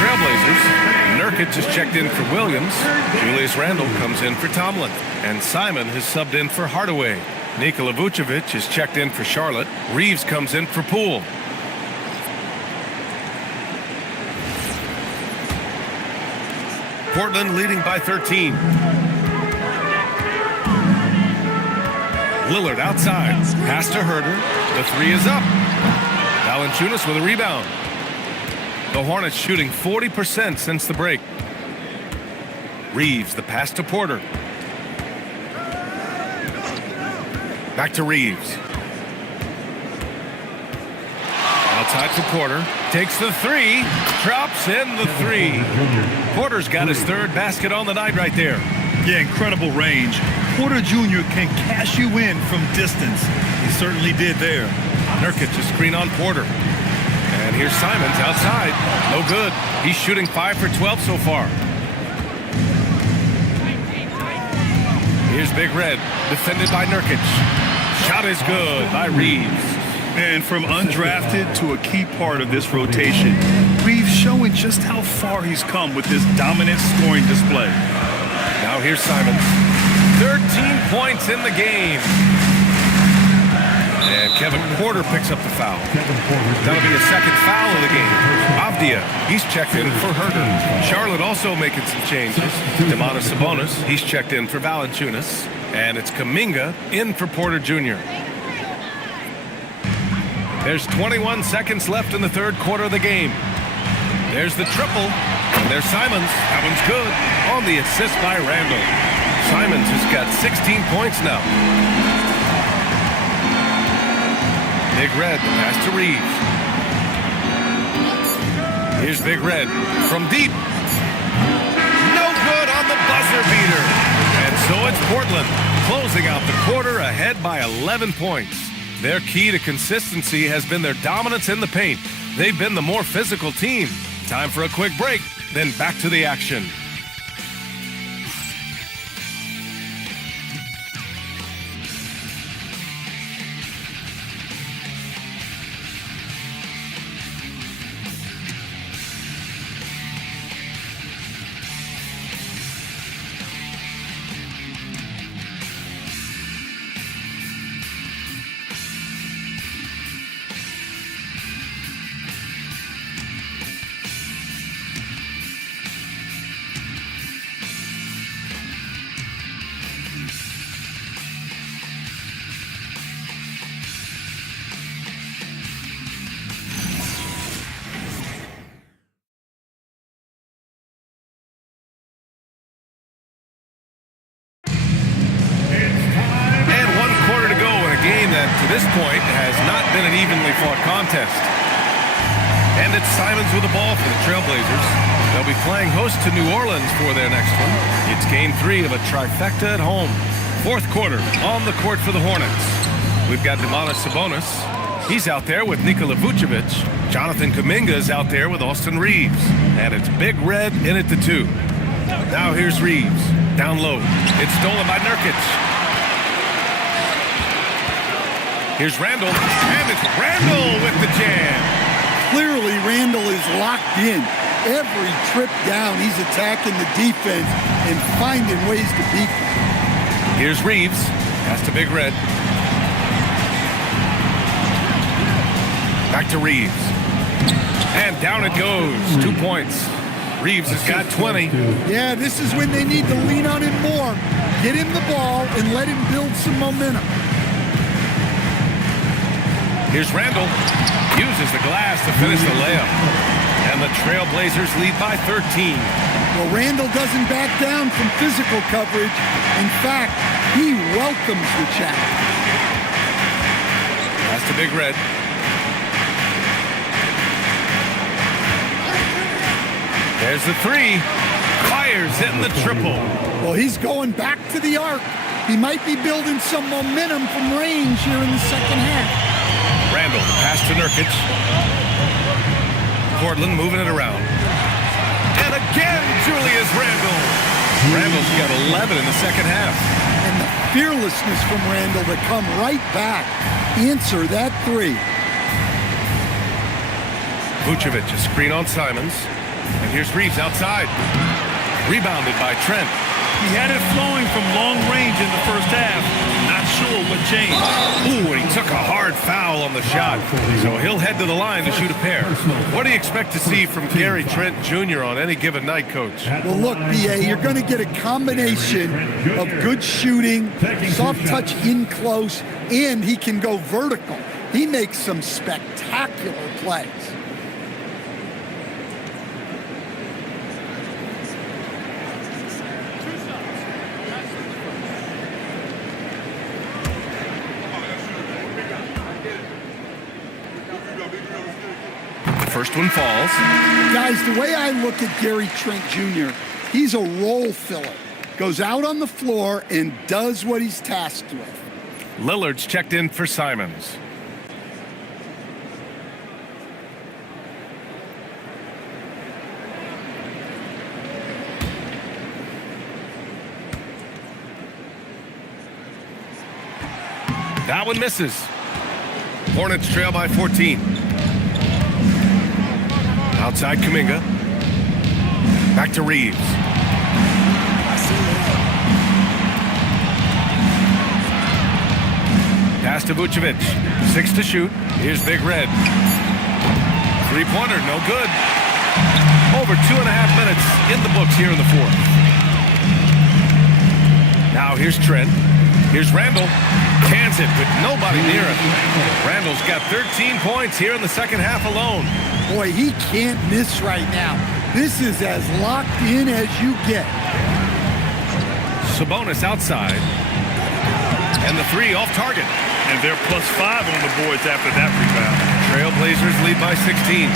Trailblazers. Nurkic just checked in for Williams. Julius Randle comes in for Tomlin. And Simon has subbed in for Hardaway. Nikola Vucevic is checked in for Charlotte. Reeves comes in for Poole. Portland leading by 13. Lillard outside. Pass to Herter. The 3 is up. Valanciunas with a rebound. The Hornets shooting 40% since the break. Reeves, the pass to Porter. Back to Reeves. Outside for Porter. Takes the 3. Drops in the 3. Porter's got his 3rd basket on the night right there. Yeah, incredible range. Porter Jr. can cash you in from distance. He certainly did there. Nurkic a screen on Porter. And here's Simons outside. No good. He's shooting 5 for 12 so far. Here's Big Red, defended by Nurkic. Shot is good by Reeves. And from undrafted to a key part of this rotation, Reeves showing just how far he's come with this dominant scoring display. Now here's Simons. 13 points in the game. And Kevin Porter picks up the foul. That'll be his 2nd foul of the game. Avdia, he's checked in for Herter. Charlotte also making some changes. Domantas Sabonis, he's checked in for Valanciunas. And it's Kuminga in for Porter Jr. There's 21 seconds left in the third quarter of the game. There's the triple. And there's Simons. That one's good. On the assist by Randall. Simons has got 16 points now. Big Red, pass to Reeves. Here's Big Red from deep. No good on the buzzer beater. And so it's Portland closing out the quarter ahead by 11 points. Their key to consistency has been their dominance in the paint. They've been the more physical team. Time for a quick break, then back to the action. To this point has not been an evenly fought contest. And it's Simons with the ball for the Trailblazers. They'll be playing host to New Orleans for their next one. It's game 3 of a trifecta at home. Fourth quarter on the court for the Hornets. We've got Domantas Sabonis. He's out there with Nikola Vucevic. Jonathan Kuminga is out there with Austin Reeves. And it's Big Red in at the 2. Now here's Reeves. Down low. It's stolen by Nurkic. Here's Randall, and it's Randall with the jam. Clearly, Randall is locked in. Every trip down, he's attacking the defense and finding ways to beat them. Here's Reeves. Pass to Big Red. Back to Reeves. And down it goes. 2 points. Reeves has got 20. Yeah, this is when they need to lean on him more. Get him the ball and let him build some momentum. Here's Randall. Uses the glass to finish the layup. And the Trailblazers lead by 13. Well, Randall doesn't back down from physical coverage. In fact, he welcomes the challenge. That's to Big Red. There's the 3. Fires hitting the triple. Well, he's going back to the arc. He might be building some momentum from range here in the second half. Randall, pass to Nurkic. Portland moving it around. And again, Julius Randall. Randall's got 11 in the second half. And the fearlessness from Randall to come right back. Answer that 3. Vucevic, a screen on Simons. And here's Reeves outside. Rebounded by Trent. He had it flowing from long range in the first half. Not sure what changed. Ooh, and he took a hard foul on the shot. So he'll head to the line to shoot a pair. What do you expect to see from Gary Trent Jr. on any given night, Coach? Well, look, B.A., you're going to get a combination of good shooting, soft touch in close, and he can go vertical. He makes some spectacular plays. First one falls. Guys, the way I look at Gary Trent Jr., he's a role filler. Goes out on the floor and does what he's tasked with. Lillard's checked in for Simons. That one misses. Hornets trail by 14. Outside Kuminga. Back to Reeves. Pass to Vucevic. 6 to shoot. Here's Big Red. Three-pointer, no good. Over 2.5 minutes in the books here in the fourth. Now here's Trent. Here's Randall. Cans it with nobody near it. Randall's got 13 points here in the second half alone. Boy, he can't miss right now. This is as locked in as you get. Sabonis outside. And the three off target. And they're +5 on the boards after that rebound. Trailblazers lead by 16.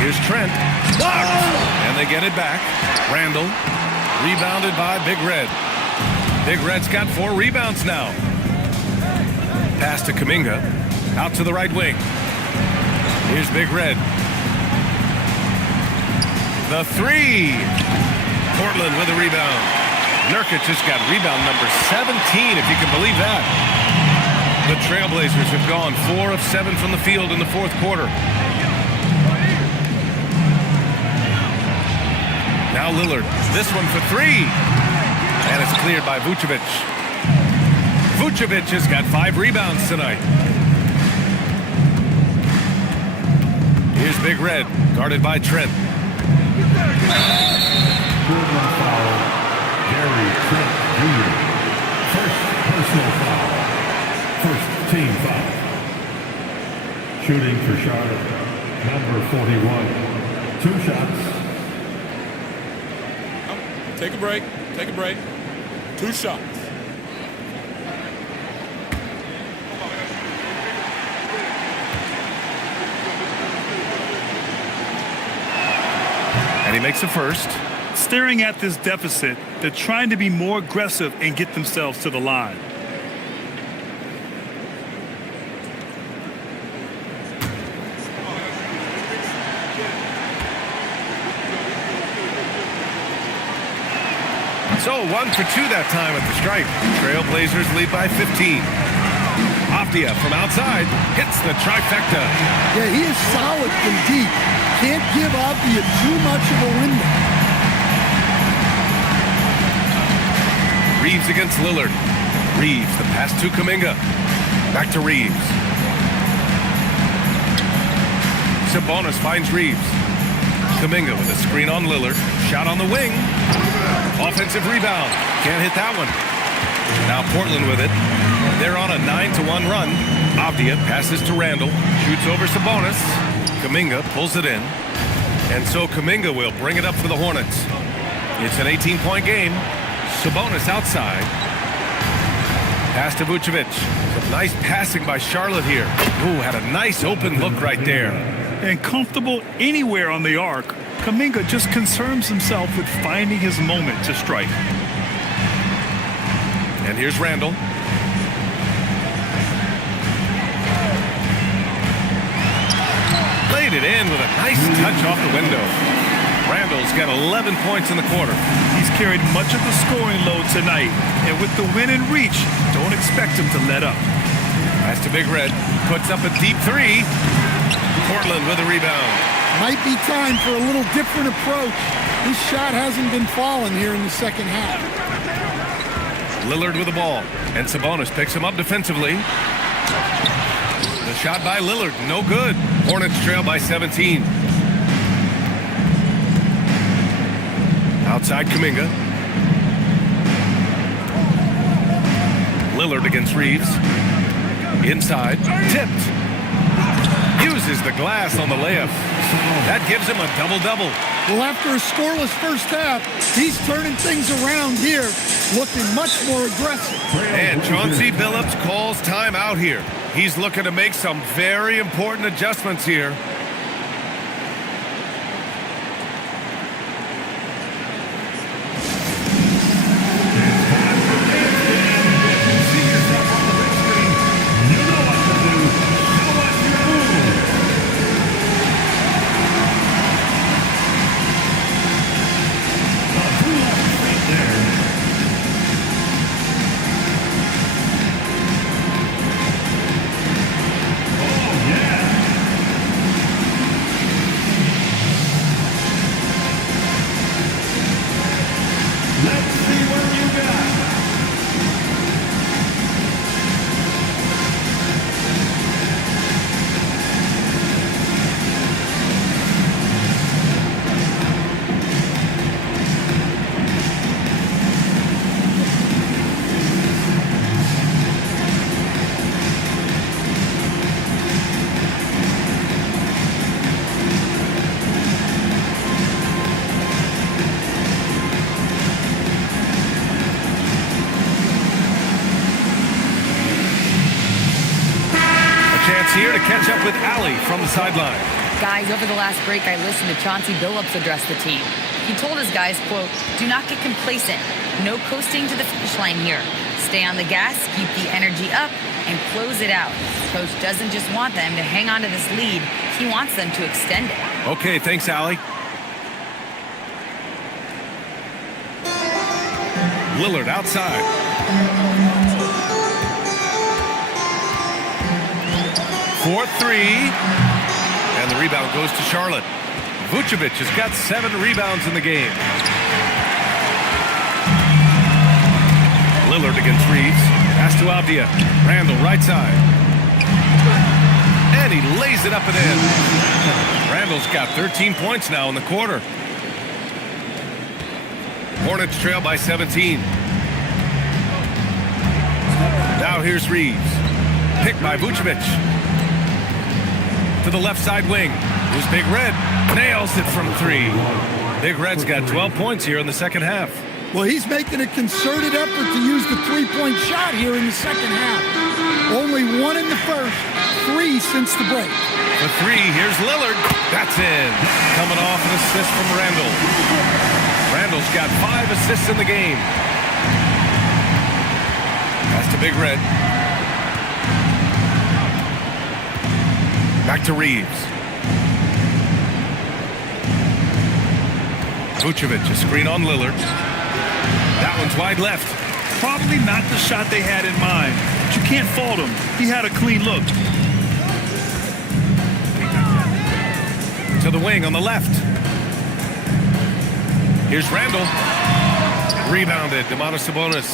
Here's Trent. And they get it back. Randall. Rebounded by Big Red. Big Red's got 4 rebounds now. Pass to Kuminga. Out to the right wing. Here's Big Red. The three. Portland with a rebound. Nurkic just got rebound number 17, if you can believe that. The Trailblazers have gone 4 of 7 from the field in the fourth quarter. Now Lillard. This one for 3. And it's cleared by Vucevic. Vucevic has got 5 rebounds tonight. Here's Big Red, guarded by Trent. Gary Trent Jr. First personal foul. First team foul. Shooting for Charlotte, number 41. 2 shots. Take a break. Take a break. 2 shots. And he makes the first. Staring at this deficit, they're trying to be more aggressive and get themselves to the line. So 1 for 2 that time at the stripe. Trailblazers lead by 15. Avdia from outside hits the trifecta. Yeah, he is solid from deep. Can't give Avdia too much of a window. Reeves against Lillard. Reeves, the pass to Kuminga. Back to Reeves. Sabonis finds Reeves. Kuminga with a screen on Lillard. Shot on the wing. Offensive rebound. Can't hit that one. Now Portland with it. They're on a 9-1 run. Avdia passes to Randall. Shoots over Sabonis. Kuminga pulls it in. And so Kuminga will bring it up for the Hornets. It's an 18-point game. Sabonis outside. Pass to Vucevic. Some nice passing by Charlotte here. Ooh, had a nice open look right there. And comfortable anywhere on the arc, Kuminga just concerns himself with finding his moment to strike. And here's Randall. Laid it in with a nice touch off the window. Randall's got 11 points in the quarter. He's carried much of the scoring load tonight, and with the win in reach, don't expect him to let up. Pass to Big Red. Puts up a deep 3. Portland with a rebound. Might be time for a little different approach. This shot hasn't been falling here in the second half. Lillard with the ball. And Sabonis picks him up defensively. The shot by Lillard, no good. Hornets trail by 17. Outside Kuminga. Lillard against Reeves. Inside. Tipped. Uses the glass on the layup. That gives him a double-double. Well, after a scoreless first half, he's turning things around here, looking much more aggressive. And Chauncey Billups calls timeout here. He's looking to make some very important adjustments here. catch up with Allie from the sideline. Guys, over the last break, I listened to Chauncey Billups address the team. He told his guys, quote, "Do not get complacent. No coasting to the finish line here. Stay on the gas, keep the energy up, and close it out." Coach doesn't just want them to hang on to this lead. He wants them to extend it. Okay, thanks, Allie. Lillard outside. For three. And the rebound goes to Charlotte. Vucevic has got 7 rebounds in the game. Lillard against Reeves. Pass to Avdia. Randall right side. And he lays it up and in. Randall's got 13 points now in the quarter. Hornets trail by 17. Now here's Reeves. Picked by Vucevic. To the left side wing. Here's Big Red. Nails it from 3. Big Red's got 12 points here in the second half. Well, he's making a concerted effort to use the three-point shot here in the second half. Only 1 in the first, 3 since the break. For 3, here's Lillard. That's in. Coming off an assist from Randall. Randall's got 5 assists in the game. That's to Big Red. Back to Reeves. Vucevic, a screen on Lillard. That one's wide left. Probably not the shot they had in mind, but you can't fault him. He had a clean look. To the wing on the left. Here's Randall. Rebounded, Domantas Sabonis.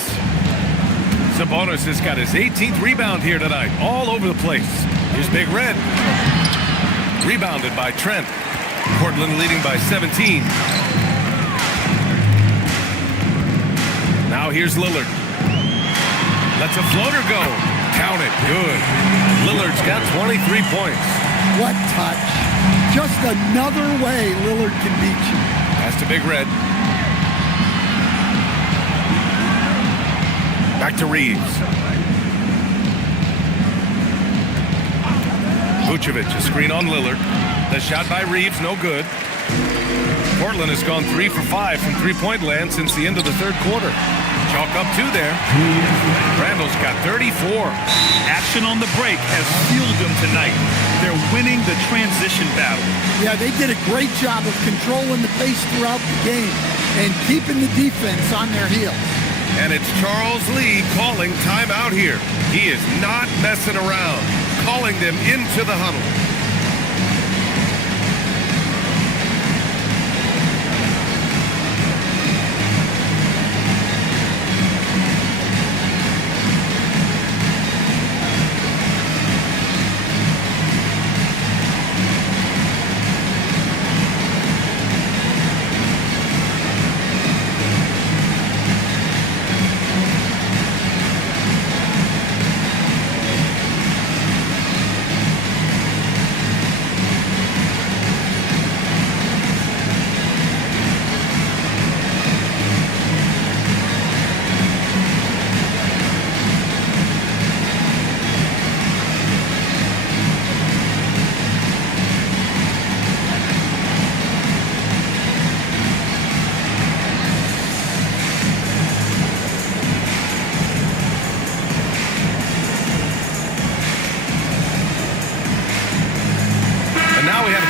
Sabonis has got his 18th rebound here tonight, all over the place. Here's Big Red. Rebounded by Trent. Portland leading by 17. Now here's Lillard. Lets a floater go. Count it. Good. Lillard's got 23 points. What touch. Just another way Lillard can beat you. Pass to Big Red. Back to Reeves. Vucevic, a screen on Lillard. The shot by Reeves, no good. Portland has gone 3 for 5 from three-point land since the end of the third quarter. Chalk up 2 there. Randall's got 34. Action on the break has fueled them tonight. They're winning the transition battle. Yeah, they did a great job of controlling the pace throughout the game and keeping the defense on their heels. And it's Charles Lee calling timeout here. He is not messing around, calling them into the huddle.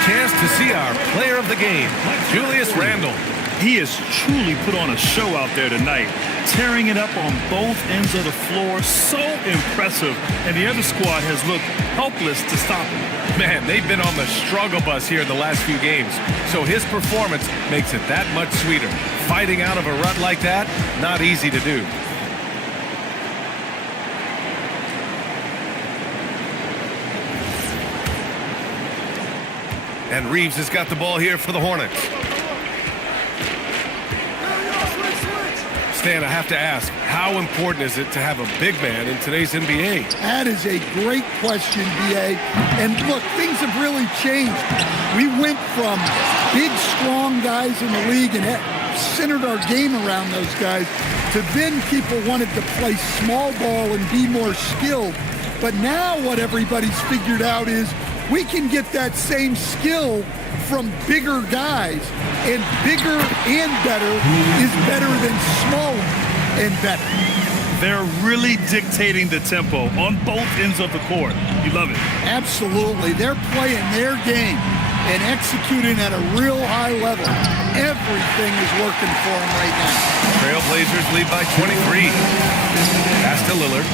Chance to see our player of the game, Julius Randle. He has truly put on a show out there tonight, tearing it up on both ends of the floor. So impressive, and the other squad has looked helpless to stop him. Man, they've been on the struggle bus here in the last few games, so his performance makes it that much sweeter. Fighting out of a rut like that, not easy to do. And Reeves has got the ball here for the Hornets. Stan, I have to ask, how important is it to have a big man in today's NBA? That is a great question, B.A. And look, things have really changed. We went from big, strong guys in the league and centered our game around those guys to then people wanted to play small ball and be more skilled. But now what everybody's figured out is we can get that same skill from bigger guys, and bigger and better is better than smaller and better. They're really dictating the tempo on both ends of the court. You love it. Absolutely. They're playing their game and executing at a real high level. Everything is working for them right now. Trailblazers lead by 23. Pass to Lillard.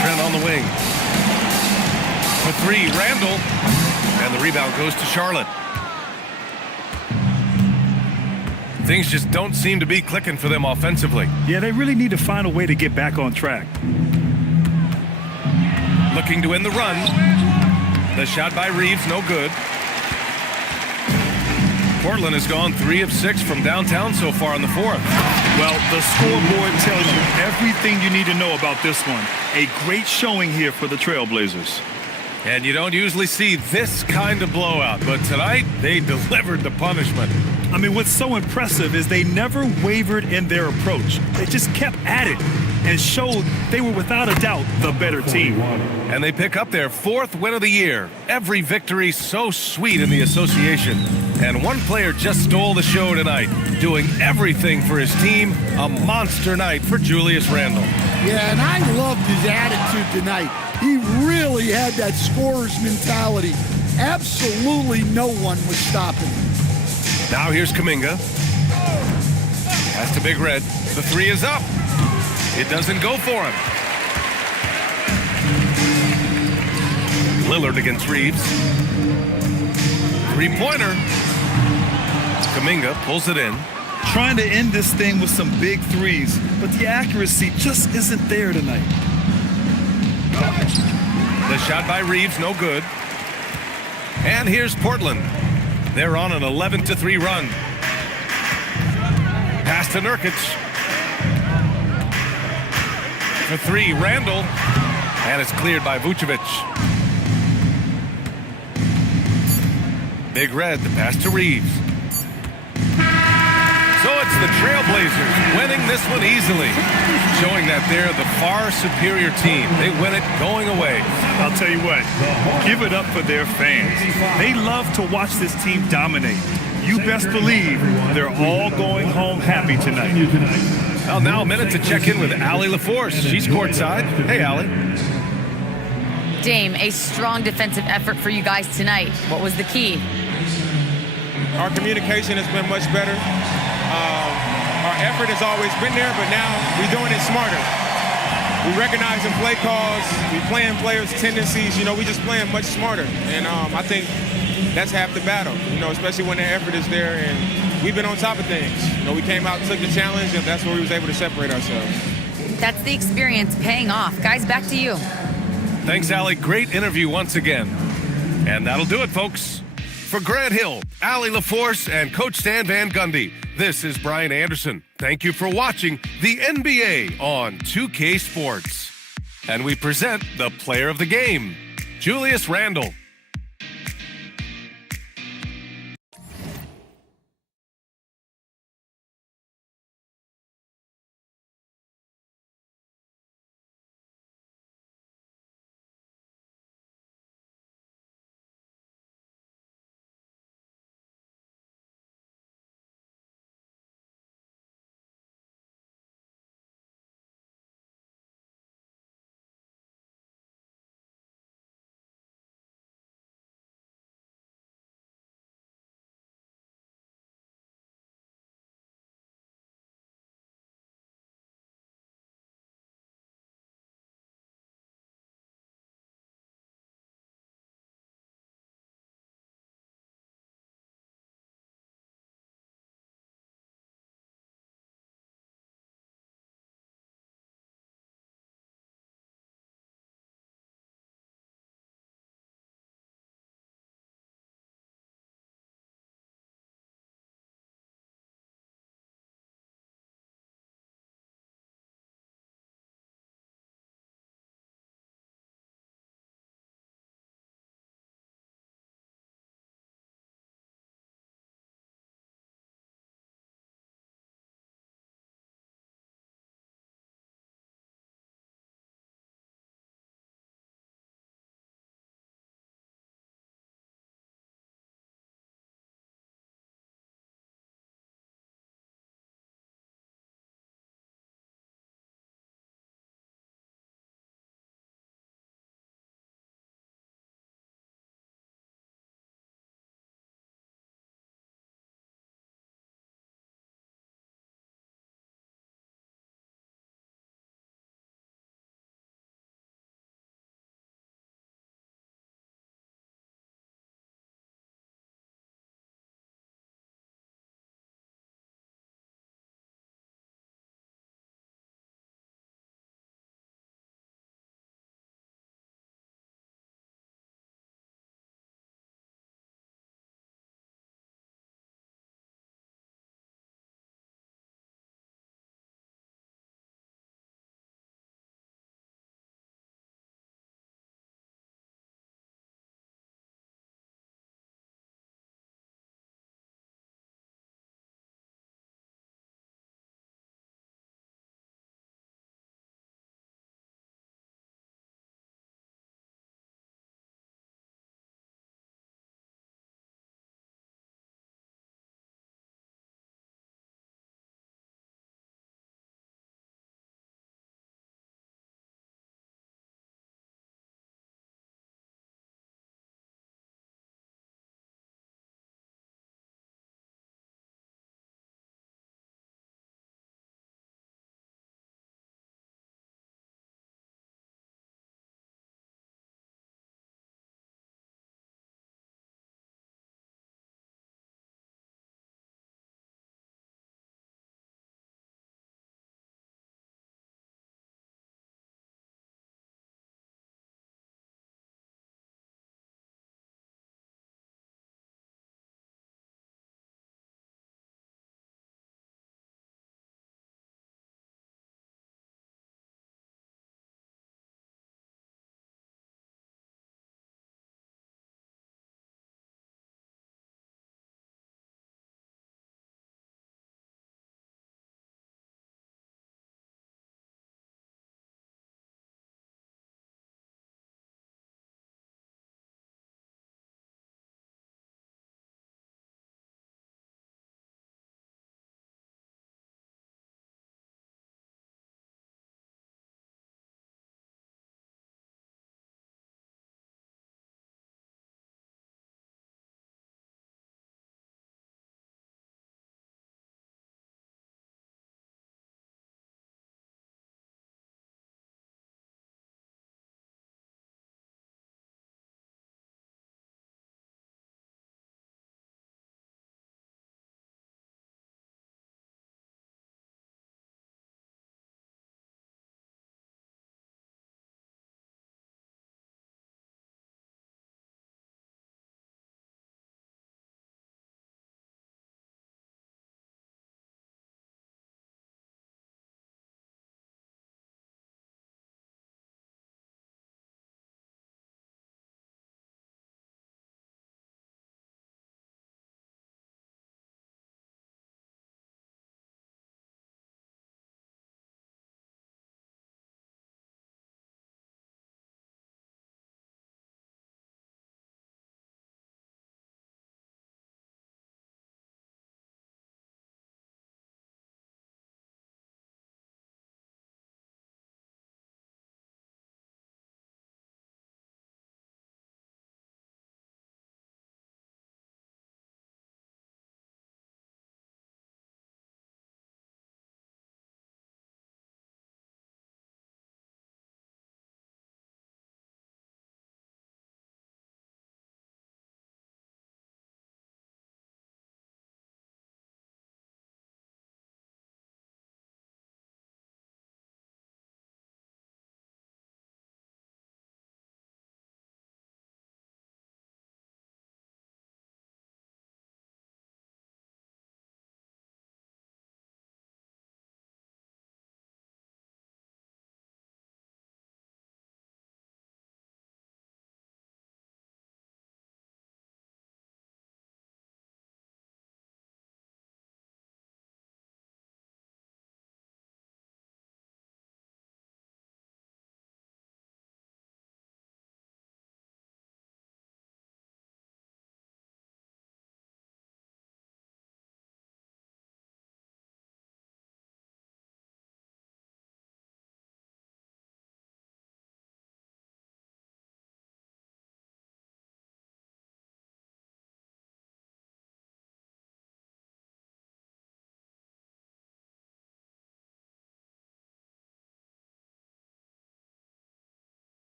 Trent on the wing. For three, Randall. And the rebound goes to Charlotte. Things just don't seem to be clicking for them offensively. Yeah, they really need to find a way to get back on track. Looking to end the run. The shot by Reeves, no good. Portland has gone 3 of 6 from downtown so far in the fourth. Well, the scoreboard tells you everything you need to know about this one. A great showing here for the Trailblazers. And you don't usually see this kind of blowout, but tonight they delivered the punishment. I mean, what's so impressive is they never wavered in their approach. They just kept at it and showed they were without a doubt the better team. And they pick up their 4th win of the year. Every victory so sweet in the association. And one player just stole the show tonight, doing everything for his team. A monster night for Julius Randle. Yeah, and I loved his attitude tonight. He really had that scorer's mentality. Absolutely no one was stopping him. Now here's Kuminga. Pass to Big Red. The 3 is up. It doesn't go for him. Lillard against Reeves. 3-pointer. Kuminga pulls it in. Trying to end this thing with some big threes, but the accuracy just isn't there tonight. The shot by Reeves, no good. And here's Portland. They're on an 11-3 run. Pass to Nurkic. For 3, Randall. And it's cleared by Vucevic. Big Red, the pass to Reeves. So it's the Trailblazers winning this one easily, showing that they're the far superior team. They win it going away. I'll tell you what, give it up for their fans. They love to watch this team dominate. You best believe they're all going home happy tonight. Well, now a minute to check in with Allie LaForce. She's courtside. Hey, Allie. Dame, a strong defensive effort for you guys tonight. What was the key? Our communication has been much better. Our effort has always been there, but now we're doing it smarter. We recognizing play calls, we playing players' tendencies, we just playing much smarter. And I think that's half the battle, especially when the effort is there and we've been on top of things. We came out and took the challenge, and that's where we was able to separate ourselves. That's the experience paying off. Guys, back to you. Thanks, Allie. Great interview once again. And that'll do it, folks. For Grant Hill, Allie LaForce, and Coach Stan Van Gundy, this is Brian Anderson. Thank you for watching the NBA on 2K Sports. And we present the player of the game, Julius Randle.